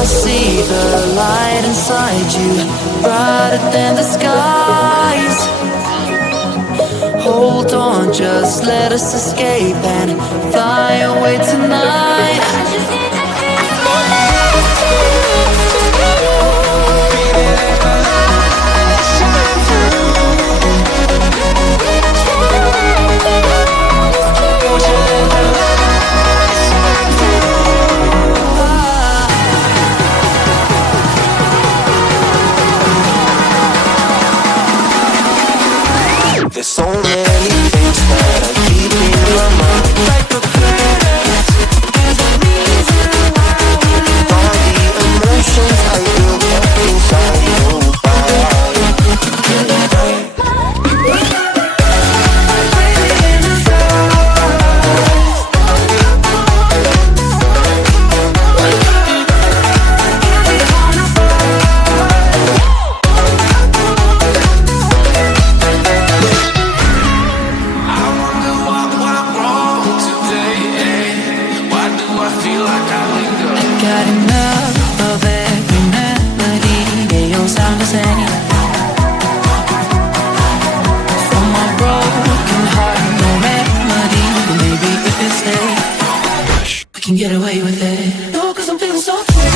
I see the light inside you, brighter than the skies. Hold on, just let us escape and fly away tonight. There's so many things that I keep in my mind, like the credits. There's a reason why we live. All the emotions I built up inside Got enough of every melody, they all sound the same. From my broken heart, no remedy, but maybe if we stay, we can get away with it. No, 'cause I'm feeling so free.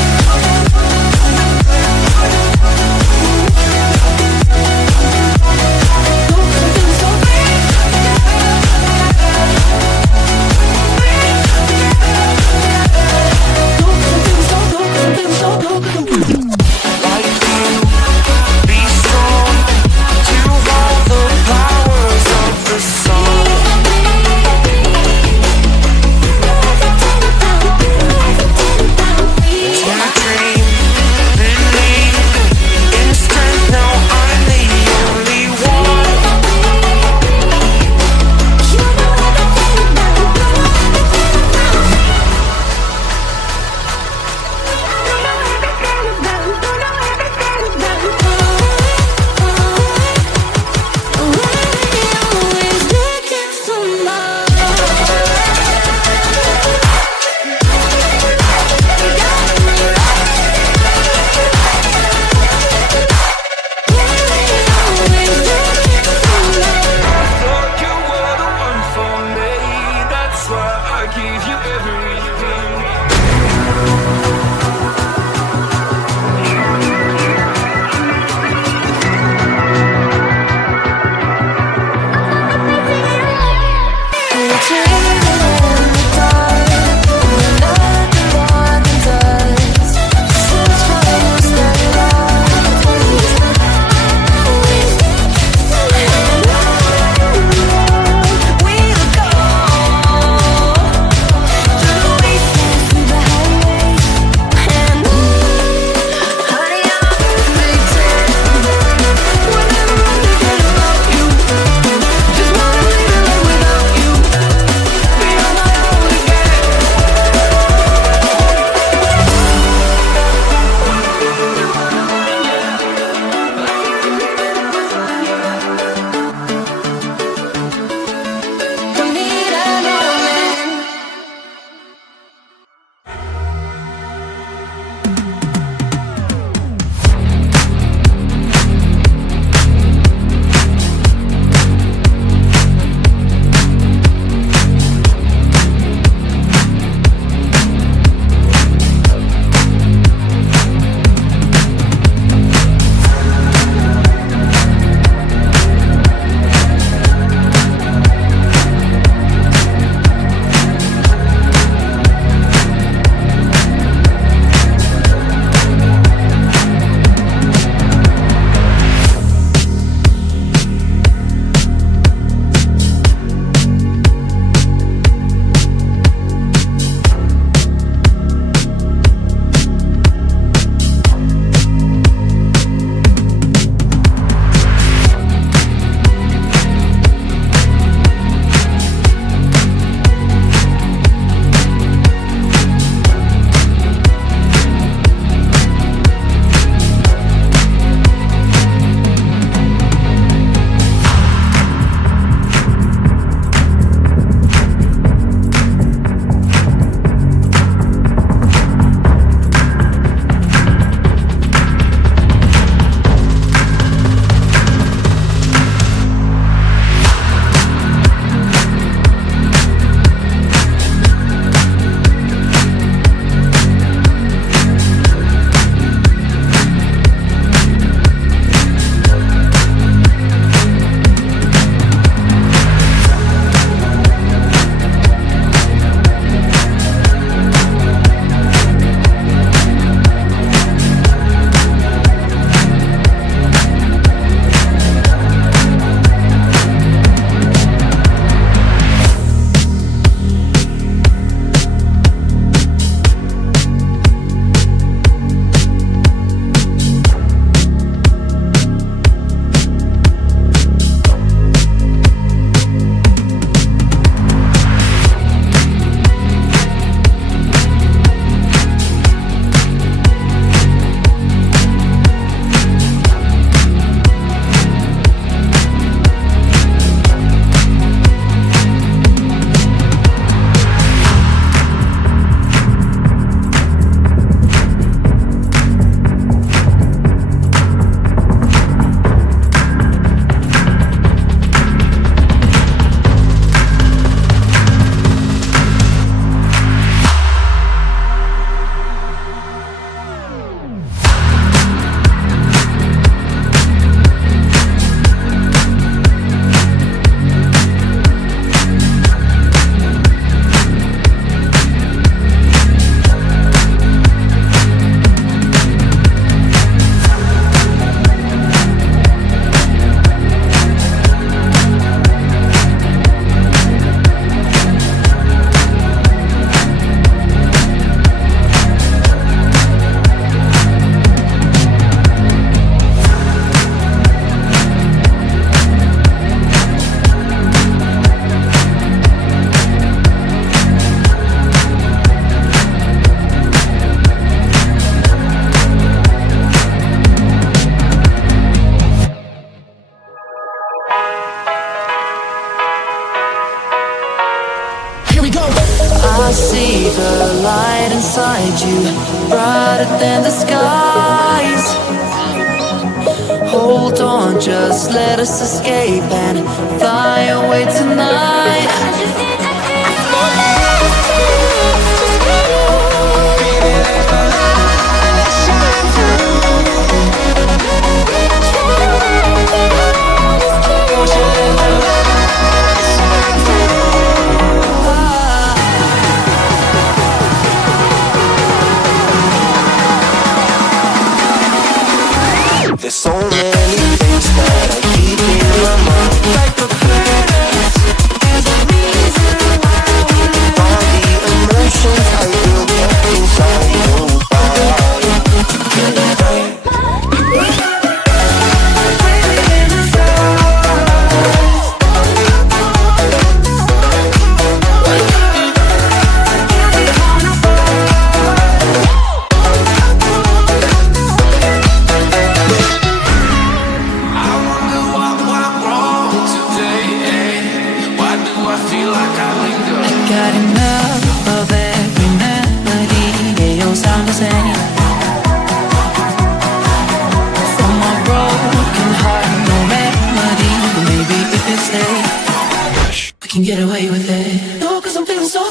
I see the light inside you, brighter than the skies. Hold on, just let us escape and fly away tonight. There's so many things that I keep in my mind, like the planets. There's a reason why we live. All the emotions I built up inside you. Got enough of every melody, they all sound the same. From my broken heart, no remedy, but maybe if we stay, we can get away with it. No, 'cause I'm feeling so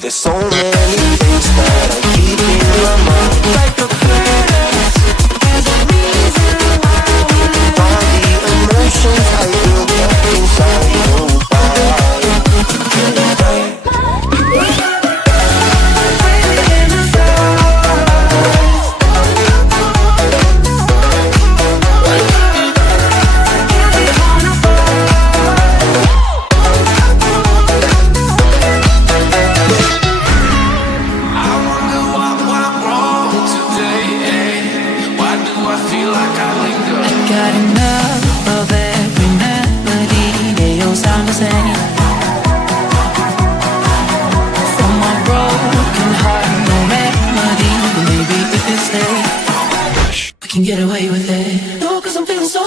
There's so many things that I keep in my mind, like the planets. There's a reason why we live. All the emotions I built up inside you. got enough of every melody, they all sound the same. From my broken heart, no remedy, but maybe if we stay, we can get away with it. No, 'cause I'm feeling so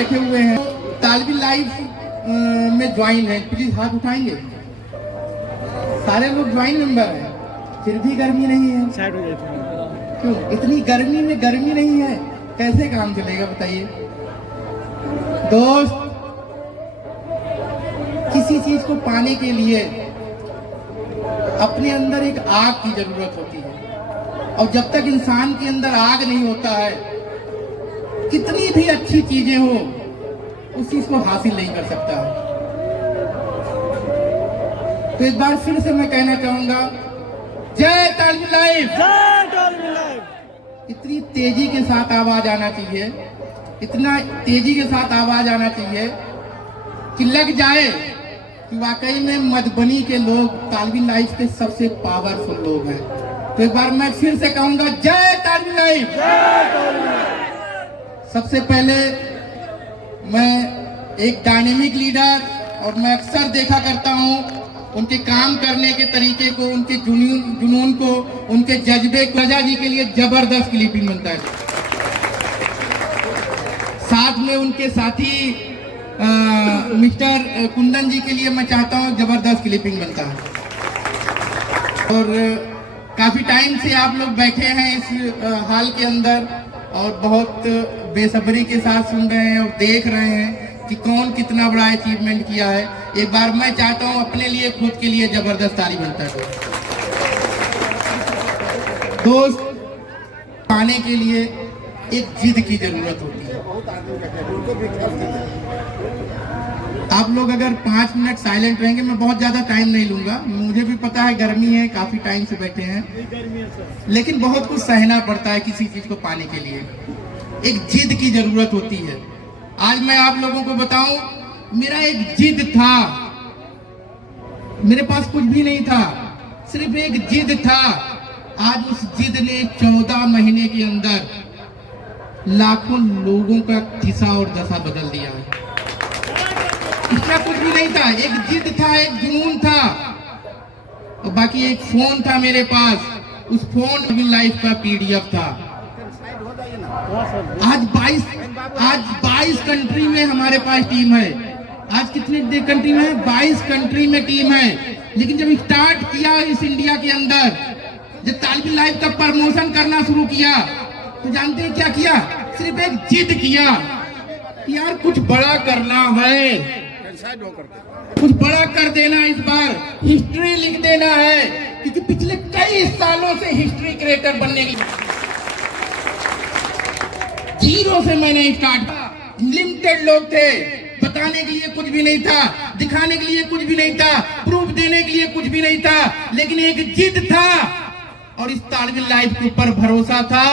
बैठे हुए हैं तालिबी life में join है, please हाथ उठाएंगे। सारे लोग join member हैं, फिर भी गर्मी नहीं है। क्यों इतनी गर्मी में गर्मी नहीं है, कैसे काम चलेगा बताइए दोस्त। किसी चीज को पाने के लिए अपने अंदर एक आग की जरूरत होती है, और जब तक इंसान के अंदर आग नहीं होता है, कितनी भी अच्छी चीजें हो उस चीज को हासिल नहीं कर सकता है। तो एक बार फिर से मैं कहना चाहूंगा, जय तालिबी लाइफ, जय तालिबी लाइफ। इतनी तेजी के साथ आवाज आना चाहिए, इतना तेजी के साथ आवाज आना चाहिए कि लग जाए कि वाकई में मधुबनी के लोग तालिबी लाइफ के सबसे पावरफुल लोग हैं। तो एक बार मैं फिर से कहूंगा, जय तालिबी लाइफ, जय तालिबी लाइफ। सबसे पहले मैं एक डायनेमिक लीडर, और मैं अक्सर देखा करता हूं उनके काम करने के तरीके को, उनके जुनून को, उनके जज्बे को। राजा जी के लिए जबरदस्त क्लिपिंग बनता है, साथ में उनके साथी मिस्टर कुंदन जी के लिए मैं चाहता हूं जबरदस्त क्लिपिंग बनता है। और काफी टाइम से आप लोग बैठे हैं इस हॉल के अंदर और बहुत बेसब्री के साथ सुन रहे हैं और देख रहे हैं कि कौन कितना बड़ा अचीवमेंट किया है। एक बार मैं चाहता हूं अपने लिए, खुद के लिए जबरदस्त ताली बनता है। दोस्त, पाने के लिए एक जिद की जरूरत होती है। आप लोग अगर 5 मिनट साइलेंट रहेंगे, मैं बहुत ज्यादा टाइम नहीं लूंगा, मुझे भी पता है गर्मी है, काफी टाइम से बैठे हैं, लेकिन बहुत कुछ सहना पड़ता है किसी चीज को पाने के लिए। एक जिद की जरूरत होती है। आज मैं आप लोगों को बताऊं, मेरा एक जिद था, मेरे पास कुछ भी नहीं था, सिर्फ एक जिद था। आज उस जिद ने 14 महीने के अंदर लाखों लोगों का दिशा और दशा बदल दिया है। इसका कुछ भी नहीं था, एक जिद था, एक जुनून था, और बाकी एक फोन था मेरे पास। उस फोन में लाइफ का पीडीएफ था। आज 22 कंट्री में हमारे पास टीम है। आज कितने कंट्री में है? 22 कंट्री में टीम है। लेकिन जब स्टार्ट किया इस इंडिया के अंदर, जब तालिबी लाइफ का प्रमोशन करना शुरू किया, तो जानते हैं क्या किया? सिर्फ एक जिद किया, यार कुछ बड़ा करना है, कुछ बड़ा कर देना, इस बार हिस्ट्री लिख देना है। क्योंकि पिछले कई सालों से हिस्ट्री क्रिएटर बनने की, जीरो से मैंने स्टार्ट किया। लिमिटेड लोग थे, बताने के लिए कुछ भी नहीं था, दिखाने के लिए कुछ भी नहीं था, प्रूफ देने के लिए कुछ भी नहीं था, लेकिन एक जिद था और इस तालिबी लाइफ के ऊपर भरोसा था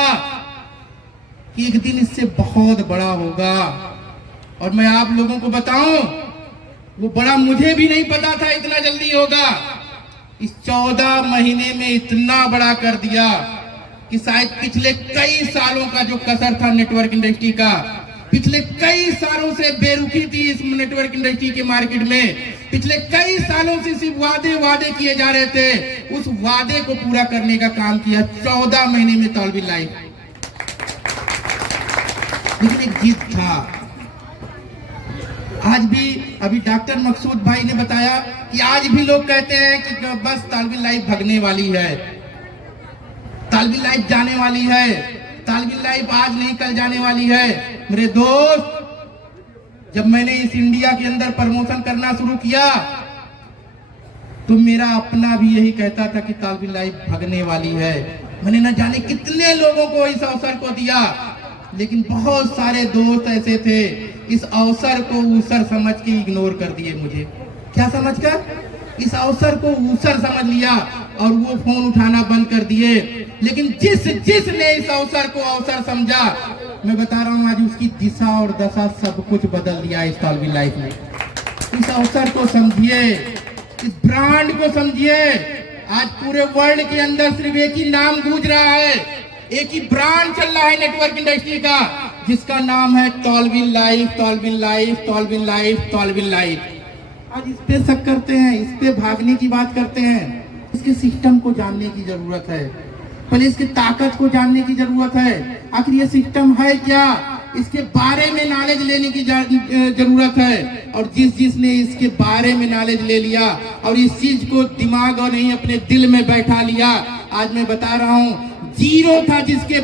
कि एक दिन इससे बहुत बड़ा होगा। और मैं आप लोगों को बताऊं, वो बड़ा मुझे भी नहीं पता था इतना जल्दी होगा। इस 14 महीने में इतना बड़ा कर दिया कि शायद पिछले कई सालों का जो कसर था नेटवर्क इंडस्ट्री का, पिछले कई सालों से बेरुखी थी इस नेटवर्क इंडस्ट्री के मार्केट में, पिछले कई सालों से सिर्फ वादे किए जा रहे थे, उस वादे को पूरा करने का काम किया 14 महीने में तालिबी लाइफ। लेकिन एक जिद था। आज भी अभी डॉक्टर मकसूद भाई ने बताया कि आज भी लोग कहते हैं कि बस तालिबी लाइफ भगने वाली है, तालिबी लाइफ जाने वाली है, तालिबी लाइफ आज नहीं कल जाने वाली है। मेरे दोस्त, जब मैंने इस इंडिया के अंदर प्रमोशन करना शुरू किया, तो मेरा अपना भी यही कहता था कि तालिबी लाइफ भगने वाली है। मैंने न जाने कितने लोगों को इस अवसर को दिया, लेकिन बहुत सारे दोस्त ऐसे थे, इस अवसर को ऊसर समझ के इग्नोर कर दिए मुझे। क्या समझकर? इस अवसर को ऊसर समझ लिया और वो फोन उठाना बंद कर दिए। लेकिन जिसने इस अवसर को अवसर समझा, मैं बता रहा हूँ, आज उसकी दिशा और दशा सब कुछ बदल दिया इस तालिबी लाइफ ने। इस अवसर को समझिए, इस ब्रांड को समझिए। आज पूरे वर्ल्ड के अंदर सिर्फ एक ही नाम गूंज रहा है, एक ही ब्रांड चल रहा है नेटवर्क इंडस्ट्री का, जिसका नाम है तालिबी लाइफ, तालिबी लाइफ, तालिबी लाइफ, तालिबी लाइफ। आज इस पे शक करते हैं, इस पे भागने की बात करते हैं। इसके सिस्टम को जानने की जरूरत है, पहले इसकी ताकत को जानने की जरूरत है। आखिर ये सिस्टम है क्या, इसके बारे में नॉलेज लेने की जरूरत है। और जिसने इसके बारे में नॉलेज ले लिया और इस चीज को दिमाग और नहीं अपने दिल में बैठा लिया, आज मैं बता रहा हूँ, जीरो था जिसके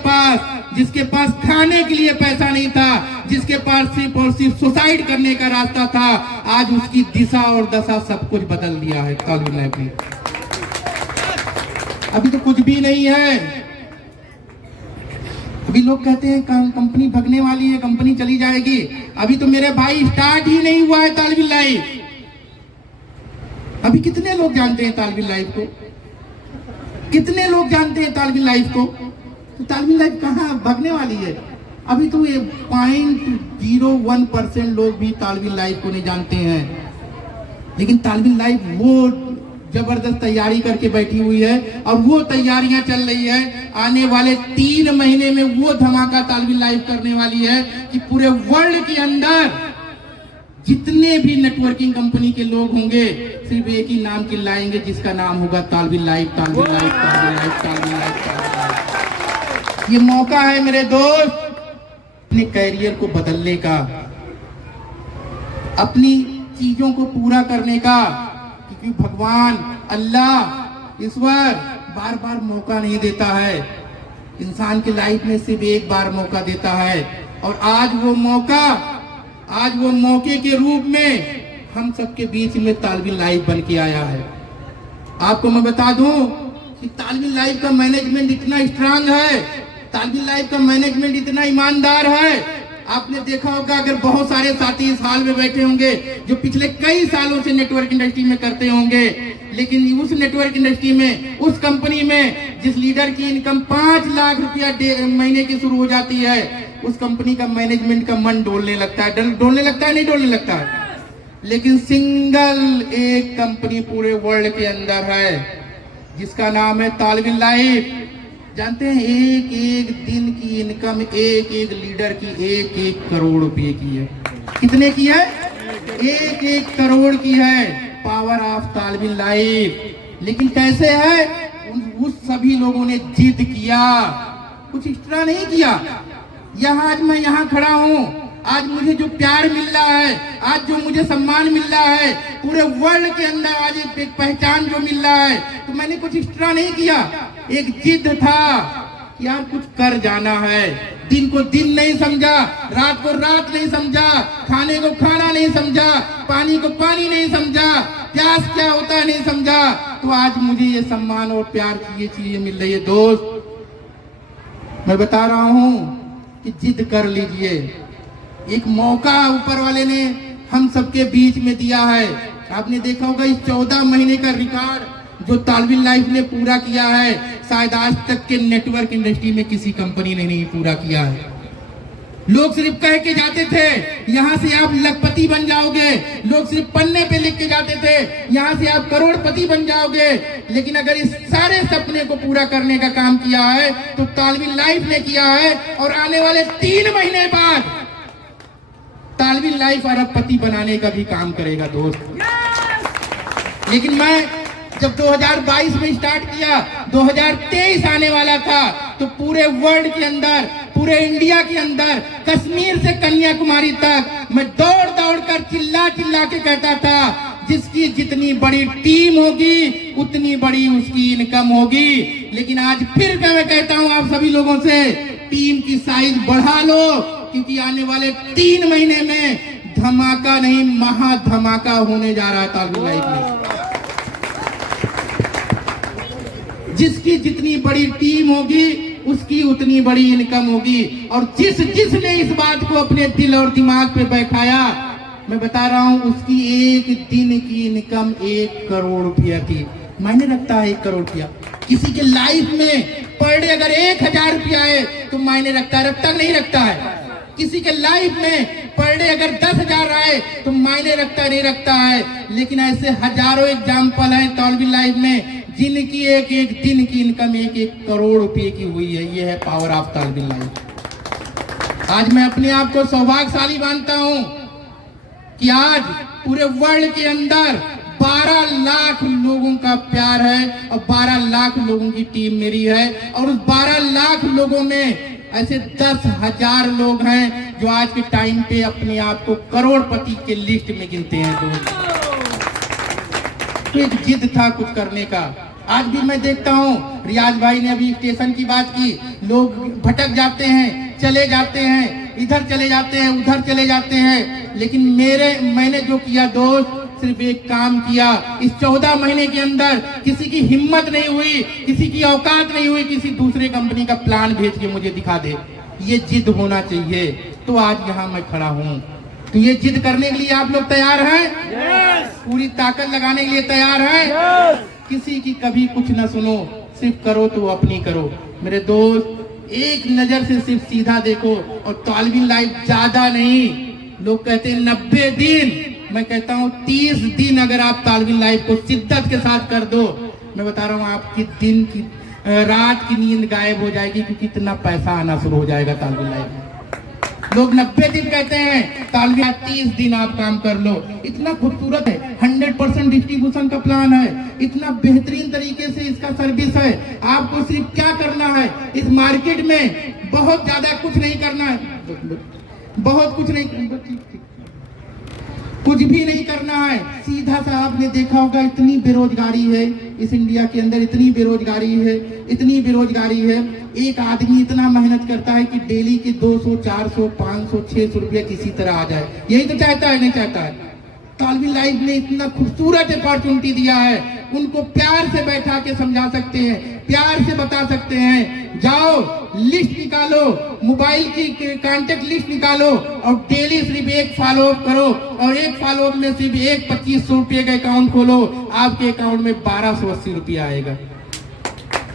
पास खाने के लिए पैसा नहीं था, जिसके पास सिर्फ और सिर्फ सुसाइड करने का रास्ता था, आज उसकी दिशा और दशा सब कुछ बदल दिया है तालविल लाइफ ने। अभी तो कुछ भी नहीं है। अभी लोग कहते हैं कंपनी भगने वाली है, कंपनी चली जाएगी। अभी तो मेरे भाई स्टार्ट ही नहीं हुआ है तालविल लाइफ। अभी कितने लोग जानते हैं तालविल लाइफ को? कितने लोग जानते हैं तालविल लाइफ को? तो तालविल लाइफ कहाँ भगने वाली है? अभी तो ये 0.01% लोग भी तालविल लाइफ को नहीं जानते हैं। लेकिन तालविल लाइफ वो जबरदस्त तैयारी करके बैठी हुई है और वो तैयारियां चल रही है। आने वाले 3 महीने में वो धमाका तालविल लाइफ करने वाली है कि पूरे वर्ल्ड के अंदर जितने भी नेटवर्किंग कंपनी के लोग होंगे सिर्फ एक ही नाम चिल्लाएंगे, जिसका नाम होगा तालविल लाइफ, तालविल लाइफ, तालविल लाइफ, तालविल लाइफ। ये मौका है मेरे दोस्त अपने कैरियर को बदलने का, अपनी चीजों को पूरा करने का, क्योंकि भगवान अल्लाह ईश्वर बार बार मौका नहीं देता है। इंसान की लाइफ में सिर्फ एक बार मौका देता है और आज वो मौके के रूप में हम सबके बीच में तालविल लाइफ बन के आया है। आपको मैं बता दूं कि तालविल लाइफ का मैनेजमेंट इतना स्ट्रांग है, तालविल लाइफ का मैनेजमेंट इतना ईमानदार है। आपने देखा होगा, अगर बहुत सारे साथी इस हाल में बैठे होंगे जो पिछले कई सालों से नेटवर्क इंडस्ट्री में करते होंगे, लेकिन उस नेटवर्क इंडस्ट्री में, उस कंपनी में जिस लीडर की इनकम 5 लाख रुपया महीने की शुरू हो जाती है, उस कंपनी का मैनेजमेंट का मन डोलने लगता है। नहीं डोलने लगता है। लेकिन सिंगल एक कंपनी पूरे वर्ल्ड के अंदर है जिसका नाम है तालविल लाइफ। जानते हैं, एक एक दिन की इनकम एक एक लीडर की 1-1 करोड़ रुपए की है। कितने की है? 1-1 करोड़ की है। पावर ऑफ तालविल लाइफ। लेकिन कैसे है? उस सभी लोगों ने जिद किया, कुछ एक्स्ट्रा नहीं किया। आज मैं यहाँ खड़ा हूँ, आज मुझे जो प्यार मिल रहा है, आज जो मुझे सम्मान मिल रहा है, पूरे वर्ल्ड के अंदर आज एक पहचान जो मिल रहा है, तो मैंने कुछ एक्स्ट्रा नहीं किया। एक जिद था कि यार कुछ कर जाना है। दिन को दिन नहीं समझा, रात को रात नहीं समझा, खाने को खाना नहीं समझा, पानी को पानी नहीं समझा, प्यास क्या होता है नहीं समझा। तो आज मुझे ये सम्मान और प्यार की ये चीजें मिल रही है। दोस्त मैं बता रहा हूँ कि जिद कर लीजिए। एक मौका ऊपर वाले ने हम सबके बीच में दिया है। आपने देखा होगा इस 14 महीने का रिकॉर्ड जो तालविल लाइफ ने पूरा किया है, शायद आज तक के नेटवर्क इंडस्ट्री में किसी कंपनी ने नहीं पूरा किया है। लोग सिर्फ कह के जाते थे यहाँ से आप लखपति बन जाओगे, लोग सिर्फ पन्ने पे लिख के जाते थे यहाँ से आप करोड़पति बन जाओगे। लेकिन अगर इस सारे सपने को पूरा करने का काम किया है तो तालविल लाइफ ने किया है। और आने वाले 3 महीने बाद तालविल लाइफ अरबपति बनाने का भी काम करेगा दोस्त। लेकिन मैं जब 2022 में स्टार्ट किया, 2023 आने वाला था, तो पूरे वर्ल्ड के अंदर, पूरे इंडिया के अंदर, कश्मीर से कन्याकुमारी तक मैं दौड़ दौड़ कर चिल्ला चिल्ला के कहता था, जिसकी जितनी बड़ी टीम होगी उतनी बड़ी उसकी इनकम होगी। लेकिन आज फिर मैं कहता हूं आप सभी लोगों से, टीम की साइज बढ़ा लो, क्योंकि आने वाले 3 महीने में धमाका नहीं महा धमाका होने जा रहा है तालविल लाइफ में। जिसकी जितनी बड़ी टीम होगी उसकी उतनी बड़ी इनकम होगी। और जिसने इस बात को अपने दिल और दिमाग पे बैठाया, मैं बता रहा हूं, उसकी एक दिन की इनकम 1 करोड़ रुपया थी। मायने रखता है 1 करोड़ रुपया। किसी के लाइफ में पर डे अगर 1000 रुपया है तो मायने रखता है, रखता नहीं रखता है। किसी के लाइफ में पर डे अगर 10,000 आए तो मायने रखता नहीं रखता है। लेकिन ऐसे हजारों एग्जाम्पल हैं तालविल लाइफ में जिनकी एक एक दिन की इनकम 1-1 करोड़ रुपए की हुई है। ये है पावर ऑफ तालविल लाइफ। आज मैं अपने आप को सौभाग्यशाली मानता हूं कि आज पूरे वर्ल्ड के अंदर 12 लाख लोगों का प्यार है और 12 लाख लोगों की टीम मेरी है। और उस 12 लाख लोगों में ऐसे 10,000 लोग हैं जो आज के टाइम पे अपने आप को करोड़पति के लिस्ट में गिनते हैं। तो एक जिद था कुछ करने का। आज भी मैं देखता हूँ, रियाज भाई ने अभी स्टेशन की बात की, लोग भटक जाते हैं, चले जाते हैं, इधर चले जाते हैं, उधर चले जाते हैं, लेकिन मैंने जो किया दोस्त, सिर्फ एक काम किया। इस 14 महीने के अंदर किसी की हिम्मत नहीं हुई, किसी की औकात नहीं हुई, किसी दूसरे कंपनी का प्लान भेज के मुझे दिखा दे। ये जिद होना चाहिए, तो आज यहाँ मैं खड़ा हूँ। तो ये जिद करने के लिए आप लोग तैयार हैं? पूरी ताकत लगाने के लिए तैयार हैं? किसी की कभी कुछ न सुनो, सिर्फ करो तो अपनी करो। मेरे दोस्त, एक नजर से सिर्फ सीधा देखो, और तालिबिन लाइफ ज्यादा नहीं। लोग कहते हैं 90 दिन, मैं कहता हूँ 30 दिन अगर आप तालिबिन लाइफ को शिद्दत के साथ कर दो, मैं बता रहा हूँ आपकी दिन की रात की नींद गायब हो जाएगी, क्योंकि इतना पैसा आना शुरू हो जाएगा तालिबिन लाइफ में। लोग 90 दिन कहते हैं, तालिबिन 30 दिन आप काम कर लो। इतना खूबसूरत है, 100% डिस्ट्रीब्यूशन का प्लान है, इतना बेहतरीन तरीके से इसका सर्विस है। आपको सिर्फ क्या करना है, इस मार्केट में बहुत ज्यादा कुछ नहीं करना है, बहुत कुछ नहीं, कुछ भी नहीं करना है। सीधा सा आपने देखा होगा, इतनी बेरोजगारी है इस इंडिया के अंदर, इतनी बेरोजगारी है, इतनी बेरोजगारी है। एक आदमी इतना मेहनत करता है कि डेली के 200, 400, 500, 600 रुपया किसी तरह आ जाए। यही तो चाहता है, नहीं चाहता है? तालिबिन लाइफ ने इतना खूबसूरत अपॉर्चुनिटी दिया है, उनको प्यार से बैठा के समझा सकते हैं, प्यार से बता सकते हैं। जाओ, लिस्ट निकालो, मोबाइल की कांटेक्ट लिस्ट निकालो, और डेली सिर्फ एक फॉलो अप करो, और एक फॉलो अप में सिर्फ एक 2500 रुपये का अकाउंट खोलो, आपके अकाउंट में 1280 रुपया आएगा।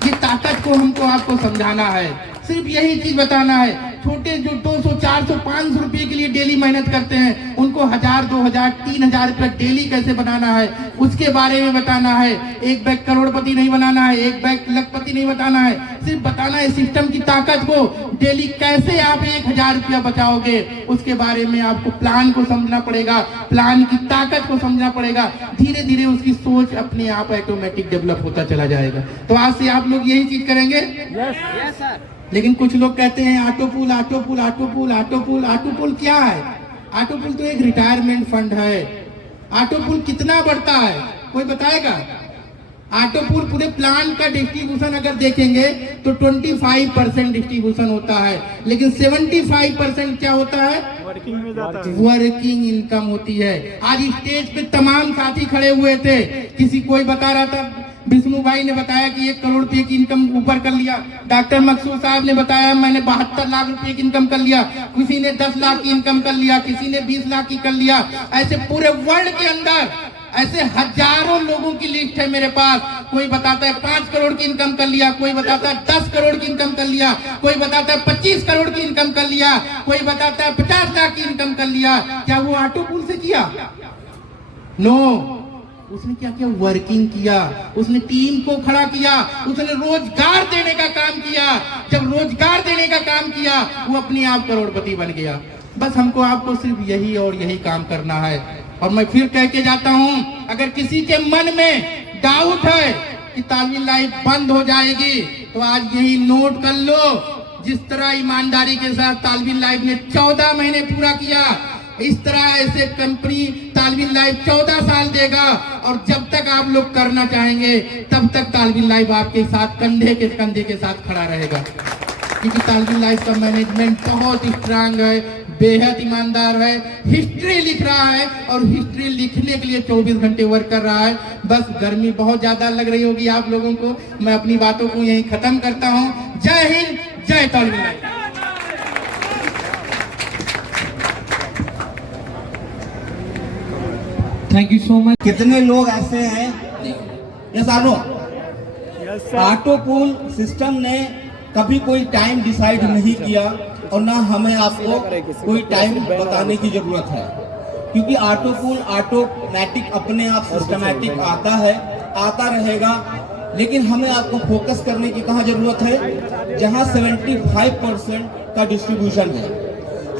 ये ताकत को हमको आपको समझाना है, सिर्फ यही चीज बताना है। छोटे जो 200, 400, 500 रुपए के लिए डेली मेहनत करते हैं, उनको 1000, 2000, 3000 रुपया डेली कैसे बनाना है, उसके बारे में बताना है। एक बैग करोड़पति नहीं बनाना है, एक बैग लखपति नहीं बताना है, सिर्फ बताना है सिस्टम की ताकत को। डेली कैसे आप 1000 रुपया बचाओगे, उसके बारे में आपको प्लान को समझना पड़ेगा, प्लान की ताकत को समझना पड़ेगा। धीरे धीरे उसकी सोच अपने आप ऑटोमेटिक डेवलप होता चला जाएगा। तो आज से आप लोग यही चीज करेंगे। Yes sir. लेकिन कुछ लोग कहते हैं autopool, autopool, autopool, autopool. Autopool क्या है? ऑटोपूल तो एक रिटायरमेंट फंड है। ऑटोपूल कितना बढ़ता है, कोई बताएगा? ऑटोपूल पूरे प्लान का डिस्ट्रीब्यूशन अगर देखेंगे तो 25% डिस्ट्रीब्यूशन होता है, लेकिन 75% क्या होता है? वर्किंग में जाता है, वर्किंग इनकम होती है। आज स्टेज पे तमाम साथी खड़े हुए थे, किसी कोई बता रहा था, विष्णु भाई ने बताया कि 1 करोड़ रुपए की इनकम ऊपर कर लिया। डॉक्टर मकसूद साहब ने बताया मैंने 72 लाख रुपए की इनकम कर लिया। किसी ने 10 लाख की इनकम कर लिया, किसी ने 20 लाख की कर लिया। ऐसे पूरे वर्ल्ड के अंदर ऐसे हजारों लोगों की लिस्ट है मेरे पास। कोई बताता है 5 करोड़ की इनकम कर लिया, कोई बताता है 10 करोड़ की इनकम कर लिया, कोई बताता है 25 करोड़ की इनकम कर लिया, कोई बताता है 50 लाख की इनकम कर लिया। क्या वो ऑटोपूल से किया? नो, उसने क्या किया? वर्किंग किया, उसने टीम को खड़ा किया, उसने रोजगार देने का काम किया। जब रोजगार देने का काम किया, वो अपने आप करोड़पति बन गया। बस हमको आपको सिर्फ यही और यही काम करना है। और मैं फिर कह के जाता हूं, अगर किसी के मन में डाउट है कि तालिबिन लाइफ बंद हो जाएगी, तो आज यही नोट कर लो। जिस तरह ईमानदारी के साथ तालिबिन लाइफ ने 14 महीने पूरा किया, इस तरह ऐसे कंपनी तालिबिन लाइफ 14 साल देगा। और जब तक आप लोग करना चाहेंगे, तब तक तालिबिन लाइफ आपके साथ कंधे के साथ खड़ा रहेगा। क्योंकि तालिबिन लाइफ का मैनेजमेंट बहुत स्ट्रांग है, बेहद ईमानदार है, हिस्ट्री लिख रहा है, और हिस्ट्री लिखने के लिए 24 घंटे वर्क कर रहा है। बस गर्मी बहुत ज्यादा लग रही होगी आप लोगों को। मैं अपनी बातों को यहीं खत्म करता हूँ। जय हिंद, जय तालिबिन life. Thank you so much. कितने लोग ऐसे हैं, yes or no, yes sir. Autopool system ने कभी कोई टाइम डिसाइड नहीं किया, और ना हमें आपको कोई टाइम बताने की जरूरत है, क्योंकि ऑटोपूल ऑटोमेटिक अपने आप सिस्टमैटिक आता है, आता रहेगा। लेकिन हमें आपको फोकस करने की कहाँ जरूरत है? जहाँ 75% का डिस्ट्रीब्यूशन है,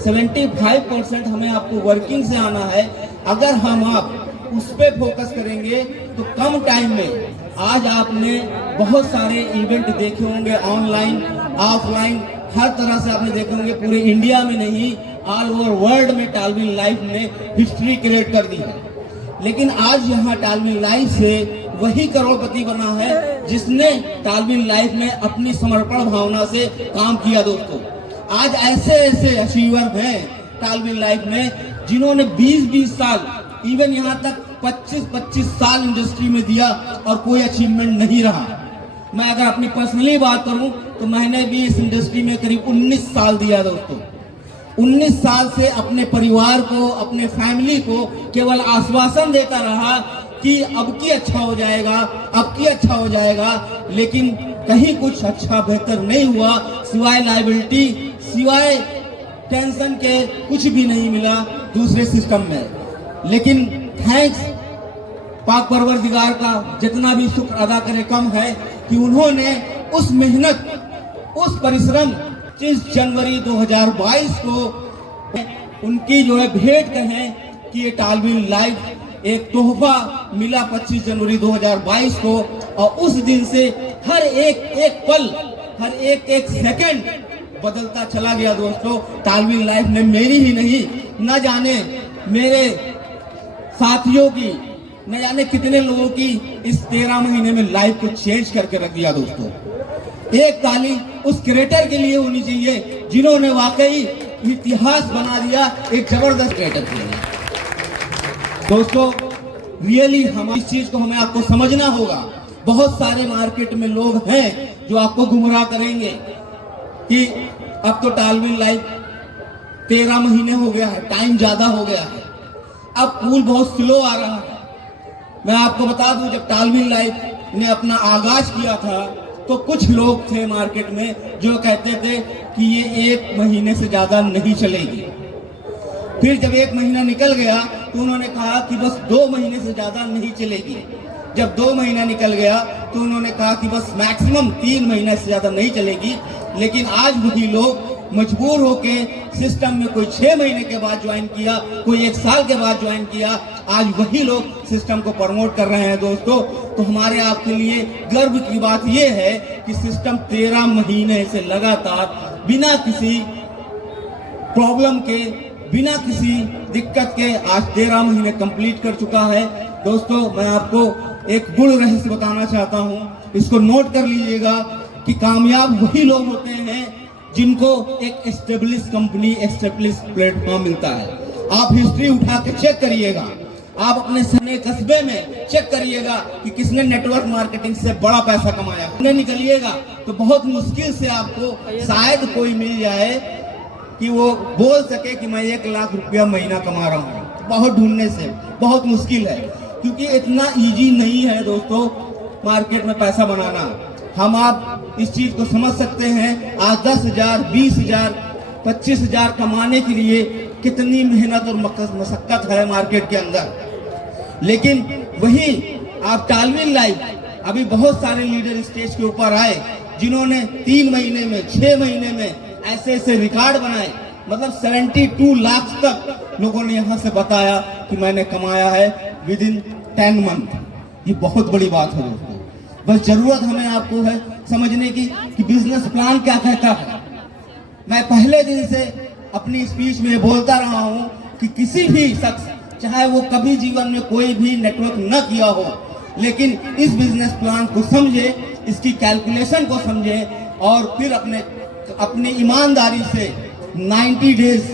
75% हमें आपको वर्किंग से आना है। अगर हम आप उस पे फोकस करेंगे तो कम टाइम में, आज आपने बहुत सारे इवेंट देखे होंगे, ऑनलाइन ऑफलाइन, हर तरह से आपने देखे होंगे, पूरे इंडिया में नहीं ऑल ओवर वर्ल्ड में टालविन लाइफ ने हिस्ट्री क्रिएट कर दी है। लेकिन आज यहाँ टालविन लाइफ से वही करोड़पति बना है जिसने टालविन लाइफ में अपनी समर्पण भावना से काम किया। दोस्तों, आज ऐसे ऐसे अचीवर हैं टालविन लाइफ में जिन्होंने 20-20 साल, इवन यहाँ तक 25-25 साल इंडस्ट्री में दिया और कोई अचीवमेंट नहीं रहा। मैं अगर अपनी पर्सनली बात करूं तो मैंने भी इस इंडस्ट्री में करीब 19 साल दिया। दोस्तों, 19 साल से अपने परिवार को, अपने फैमिली को केवल आश्वासन देता रहा कि अब की अच्छा हो जाएगा, अब की अच्छा हो जाएगा, लेकिन कहीं कुछ अच्छा बेहतर नहीं हुआ। सिवाय लायबिलिटी, सिवाय टेंशन के कुछ भी नहीं मिला दूसरे सिस्टम में। लेकिन थैंक्स पाक परवरदिगार का जितना भी शुक्र अदा करे कम है कि उन्होंने उस मेहनत, उस परिश्रम 25 जनवरी 2022 को उनकी जो है भेंट कहें कि ये टालविन लाइफ एक तोहफा मिला 25 जनवरी 2022 को। और उस दिन से हर एक पल, हर एक सेकंड बदलता चला गया। दोस्तों, टालविन लाइफ ने मेरी ही नहीं, न जाने मेरे साथियों की, न जाने कितने लोगों की इस 13 महीने में लाइफ को चेंज करके रख दिया। दोस्तों, एक ताली उस क्रिएटर के लिए होनी चाहिए जिन्होंने वाकई इतिहास बना दिया एक जबरदस्त क्रिएटर के लिए। दोस्तों, रियली हम इस चीज को हमें आपको समझना होगा। बहुत सारे मार्केट में लोग हैं जो आपको गुमराह करेंगे कि अब तो टालविन लाइफ 13 महीने हो गया है, टाइम ज्यादा हो गया है, अब पूल बहुत स्लो आ रहा है। मैं आपको बता दूं, जब टालविन लाइफ ने अपना आगाज किया था तो कुछ लोग थे मार्केट में जो कहते थे कि ये 1 महीने से ज्यादा नहीं चलेगी। फिर जब 1 महीना निकल गया तो उन्होंने कहा कि बस 2 महीने से ज्यादा नहीं चलेगी। जब 2 महीना निकल गया तो उन्होंने कहा कि बस मैक्सिमम 3 महीने से ज्यादा नहीं चलेगी। लेकिन आज वही लोग मजबूर होके सिस्टम में कोई 6 महीने के बाद ज्वाइन किया, कोई 1 साल के बाद ज्वाइन किया, आज वही लोग सिस्टम को प्रमोट कर रहे हैं। दोस्तों, तो हमारे आपके लिए गर्व की बात यह है कि सिस्टम 13 महीने से लगातार बिना किसी प्रॉब्लम के, बिना किसी दिक्कत के आज 13 महीने कंप्लीट कर चुका है। दोस्तों, मैं आपको एक गुड़ रहस्य बताना चाहता हूं, इसको नोट कर लीजिएगा कि कामयाब वही लोग होते हैं जिनको एक एस्टेब्लिश कंपनी, एस्टेब्लिश प्लेटफॉर्म मिलता है। आप हिस्ट्री उठा के चेक करिएगा, आप अपने सने कस्बे में चेक करिएगा कि किसने नेटवर्क मार्केटिंग से बड़ा पैसा कमाया। उन्हें निकलिएगा तो बहुत मुश्किल से आपको शायद कोई मिल जाए कि वो बोल सके कि मैं 1 लाख रुपया महीना कमा रहा हूँ। बहुत ढूंढने से बहुत मुश्किल है, क्योंकि इतना इजी नहीं है दोस्तों मार्केट में पैसा बनाना। हम आप इस चीज को समझ सकते हैं, आज 10,000, 20,000, 25,000 कमाने के लिए कितनी मेहनत और मशक्कत है मार्केट के अंदर। लेकिन वही आप टालविन लाइफ, अभी बहुत सारे लीडर स्टेज के ऊपर आए जिन्होंने 3 महीने में, 6 महीने में ऐसे ऐसे रिकॉर्ड बनाए। मतलब 72 लाख तक लोगों ने यहाँ से बताया कि मैंने कमाया है विदिन 10 मंथ। ये बहुत बड़ी बात है दोस्तों। बस जरूरत हमें आपको है समझने की कि बिजनेस प्लान क्या कहता है। मैं पहले दिन से अपनी स्पीच में बोलता रहा हूं कि किसी भी शख्स, चाहे वो कभी जीवन में कोई भी नेटवर्क न किया हो, लेकिन इस बिजनेस प्लान को समझे, इसकी कैलकुलेशन को समझे और फिर अपनी ईमानदारी से 90 डेज,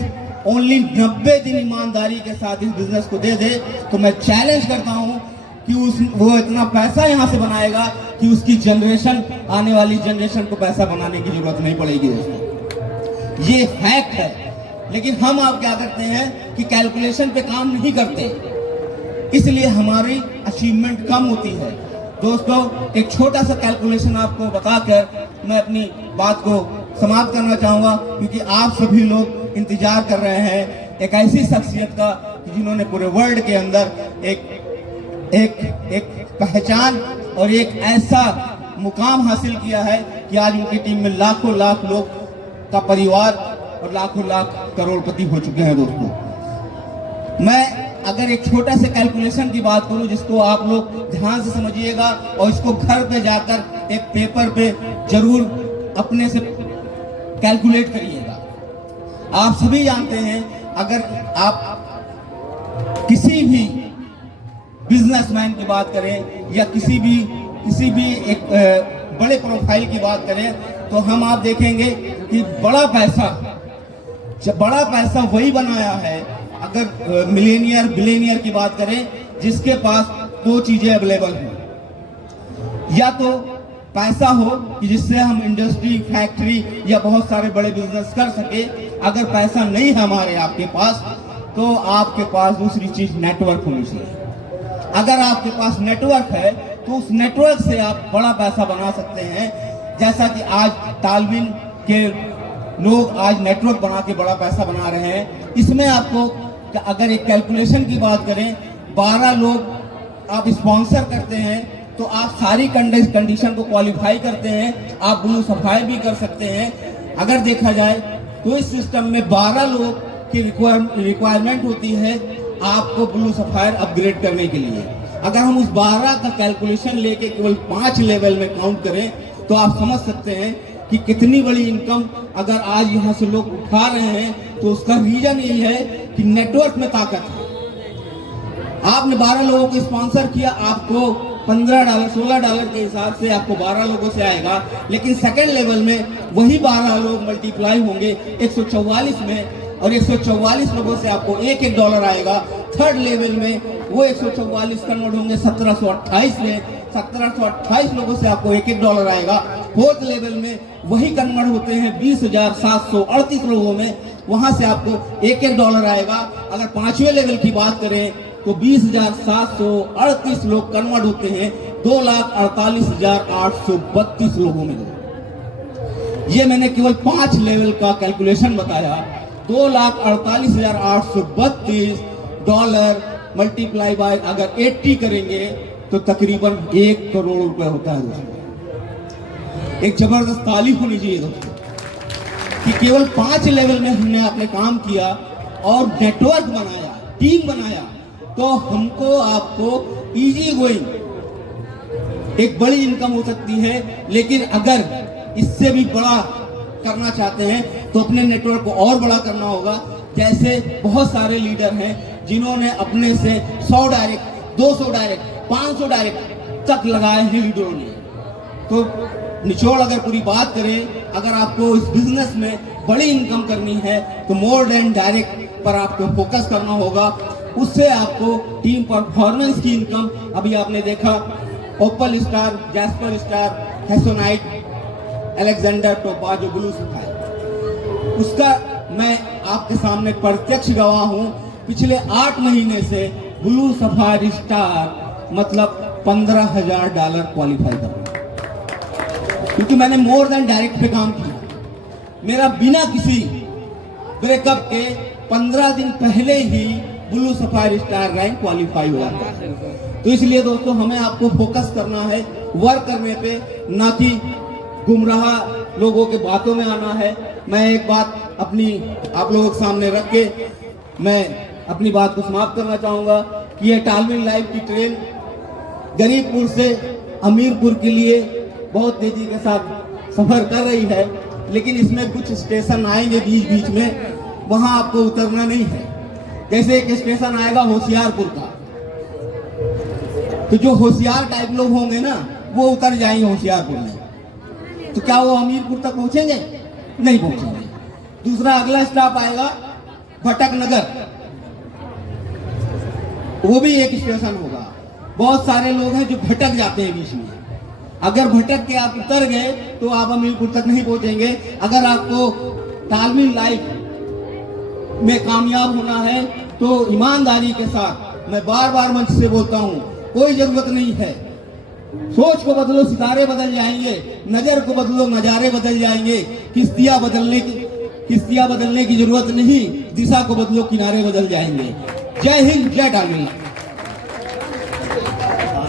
ओनली 90 दिन ईमानदारी के साथ इस बिजनेस को दे दे, तो मैं चैलेंज करता हूं कि वो इतना पैसा यहाँ से बनाएगा कि उसकी जनरेशन, आने वाली जनरेशन को पैसा बनाने की जरूरत नहीं पड़ेगी। दोस्तों, ये फैक्ट है। लेकिन हम आप क्या करते हैं कि कैलकुलेशन पे काम नहीं करते, इसलिए हमारी अचीवमेंट कम होती है। दोस्तों, एक छोटा सा कैलकुलेशन आपको बताकर मैं अपनी बात को समाप्त करना चाहूंगा, क्योंकि आप सभी लोग इंतजार कर रहे हैं एक ऐसी शख्सियत का जिन्होंने पूरे वर्ल्ड के अंदर एक पहचान और एक ऐसा मुकाम हासिल किया है कि आज उनकी टीम में लाखों लाख लोग का परिवार और लाखों लाख करोड़पति हो चुके हैं। दोस्तों, मैं अगर एक छोटा सा कैलकुलेशन की बात करूं जिसको आप लोग ध्यान से समझिएगा और इसको घर पे जाकर एक पेपर पे जरूर अपने से कैलकुलेट करिएगा। आप सभी जानते हैं, अगर आप किसी भी बिजनेसमैन की बात करें या किसी भी एक बड़े प्रोफाइल की बात करें, तो हम आप देखेंगे कि बड़ा पैसा वही बनाया है, अगर मिलेनियर बिलेनियर की बात करें, जिसके पास दो चीजें अवेलेबल हैं। या तो पैसा हो कि जिससे हम इंडस्ट्री, फैक्ट्री या बहुत सारे बड़े बिजनेस कर सके। अगर पैसा नहीं है हमारे आपके पास, तो आपके पास दूसरी चीज नेटवर्क होनी चाहिए। अगर आपके पास नेटवर्क है तो उस नेटवर्क से आप बड़ा पैसा बना सकते हैं। जैसा कि आज तालबिन के लोग आज नेटवर्क बना के बड़ा पैसा बना रहे हैं। इसमें आपको अगर एक कैलकुलेशन की बात करें, 12 लोग आप स्पॉन्सर करते हैं तो आप सारी कंडीशन को क्वालिफाई करते हैं, आप ब्लू सफायर भी कर सकते हैं। अगर देखा जाए तो इस सिस्टम में 12 लोग की रिक्वायरमेंट होती है आपको ब्लू सफायर अपग्रेड करने के लिए। अगर हम उस 12 का कैलकुलेशन लेके केवल 5 लेवल में काउंट करें तो आप समझ सकते हैं कि कितनी बड़ी इनकम अगर आज यहाँ से लोग उठा रहे हैं। तो उसका रीजन यही है कि नेटवर्क में ताकत है। आपने 12 लोगों को स्पॉन्सर किया, आपको $15 $16 के हिसाब से आपको 12 लोगों से आएगा। लेकिन सेकंड लेवल में वही 12 लोग मल्टीप्लाई होंगे 144 में, और 144 लोगों से आपको $1 आएगा। थर्ड लेवल में वो 144 कन्वर्ट होंगे 1728 में, 1728 लोगों से आपको $1 आएगा। फोर्थ लेवल में वही कन्वर्ट होते हैं 20,738 लोगों में, वहां से आपको $1 आएगा। अगर 5वें लेवल की बात करें तो 20,738 लोग कन्वर्ट होते हैं 2,48,832 लोगों में। ये मैंने केवल 5 लेवल का कैलकुलेशन बताया। $2,48,832 मल्टीप्लाई बाय अगर 80 करेंगे तो तकरीबन 1 करोड़ रुपए होता है दोस्तों। एक जबरदस्त तारीफ होनी चाहिए दोस्तों कि केवल 5 लेवल में हमने अपने काम किया और नेटवर्क बनाया, टीम बनाया, तो हमको आपको इजी गोइंग एक बड़ी इनकम हो सकती है। लेकिन अगर इससे भी बड़ा करना चाहते हैं तो अपने नेटवर्क को और बड़ा करना होगा। जैसे बहुत सारे लीडर हैं जिन्होंने अपने से 100 डायरेक्ट, 200 डायरेक्ट, 500 डायरेक्ट तक लगाए हैं लीडरों ने। तो निचोड़ अगर पूरी बात करें, अगर आपको इस बिजनेस में बड़ी इनकम करनी है तो मोर देन डायरेक्ट पर आपको फोकस करना होगा। उससे आपको टीम परफॉर्मेंस की इनकम, अभी आपने देखा opal star, jasper star, hessonite, Alexander टोपा जो ब्लू सफायर, उसका मैं आपके सामने प्रत्यक्ष गवाह हूं। पिछले 8 महीने से ब्लू सफायर स्टार मतलब $15,000 क्वालिफाई कर रहा, क्योंकि मैंने मोर देन डायरेक्ट पे काम किया। मेरा बिना किसी ब्रेकअप के 15 दिन पहले ही blue sapphire star rank qualify हो जाता है। तो इसलिए दोस्तों हमें आपको फोकस करना है वर्क करने पे, ना कि गुमराह लोगों के बातों में आना है। मैं एक बात अपनी आप लोगों के सामने रख के मैं अपनी बात को समाप्त करना चाहूंगा कि ये तालबिन लाइव की ट्रेन गरीबपुर से अमीरपुर के लिए बहुत तेजी के साथ सफर कर रही है। लेकिन इसमें कुछ स्टेशन आएंगे बीच बीच में, वहां आपको उतरना नहीं है। जैसे एक स्टेशन आएगा होशियारपुर का, तो जो होशियार टाइप लोग होंगे ना वो उतर जाएंगे होशियारपुर में। तो क्या वो अमीरपुर तक पहुंचेंगे? नहीं पहुंचेंगे। दूसरा अगला स्टॉप आएगा भटक नगर, वो भी एक स्टेशन होगा। बहुत सारे लोग हैं जो भटक जाते हैं बीच में। अगर भटक के आप उतर गए तो आप अमीरपुर तक नहीं पहुंचेंगे। अगर आपको तालबिन लाइफ में कामयाब होना है तो ईमानदारी के साथ, मैं बार बार मंच से बोलता हूं, कोई जरूरत नहीं है। सोच को बदलो, सितारे बदल जाएंगे। नजर को बदलो, नजारे बदल जाएंगे। किश्तियां बदलने की जरूरत नहीं, दिशा को बदलो, किनारे बदल जाएंगे। जय हिंद, जय तालबिन।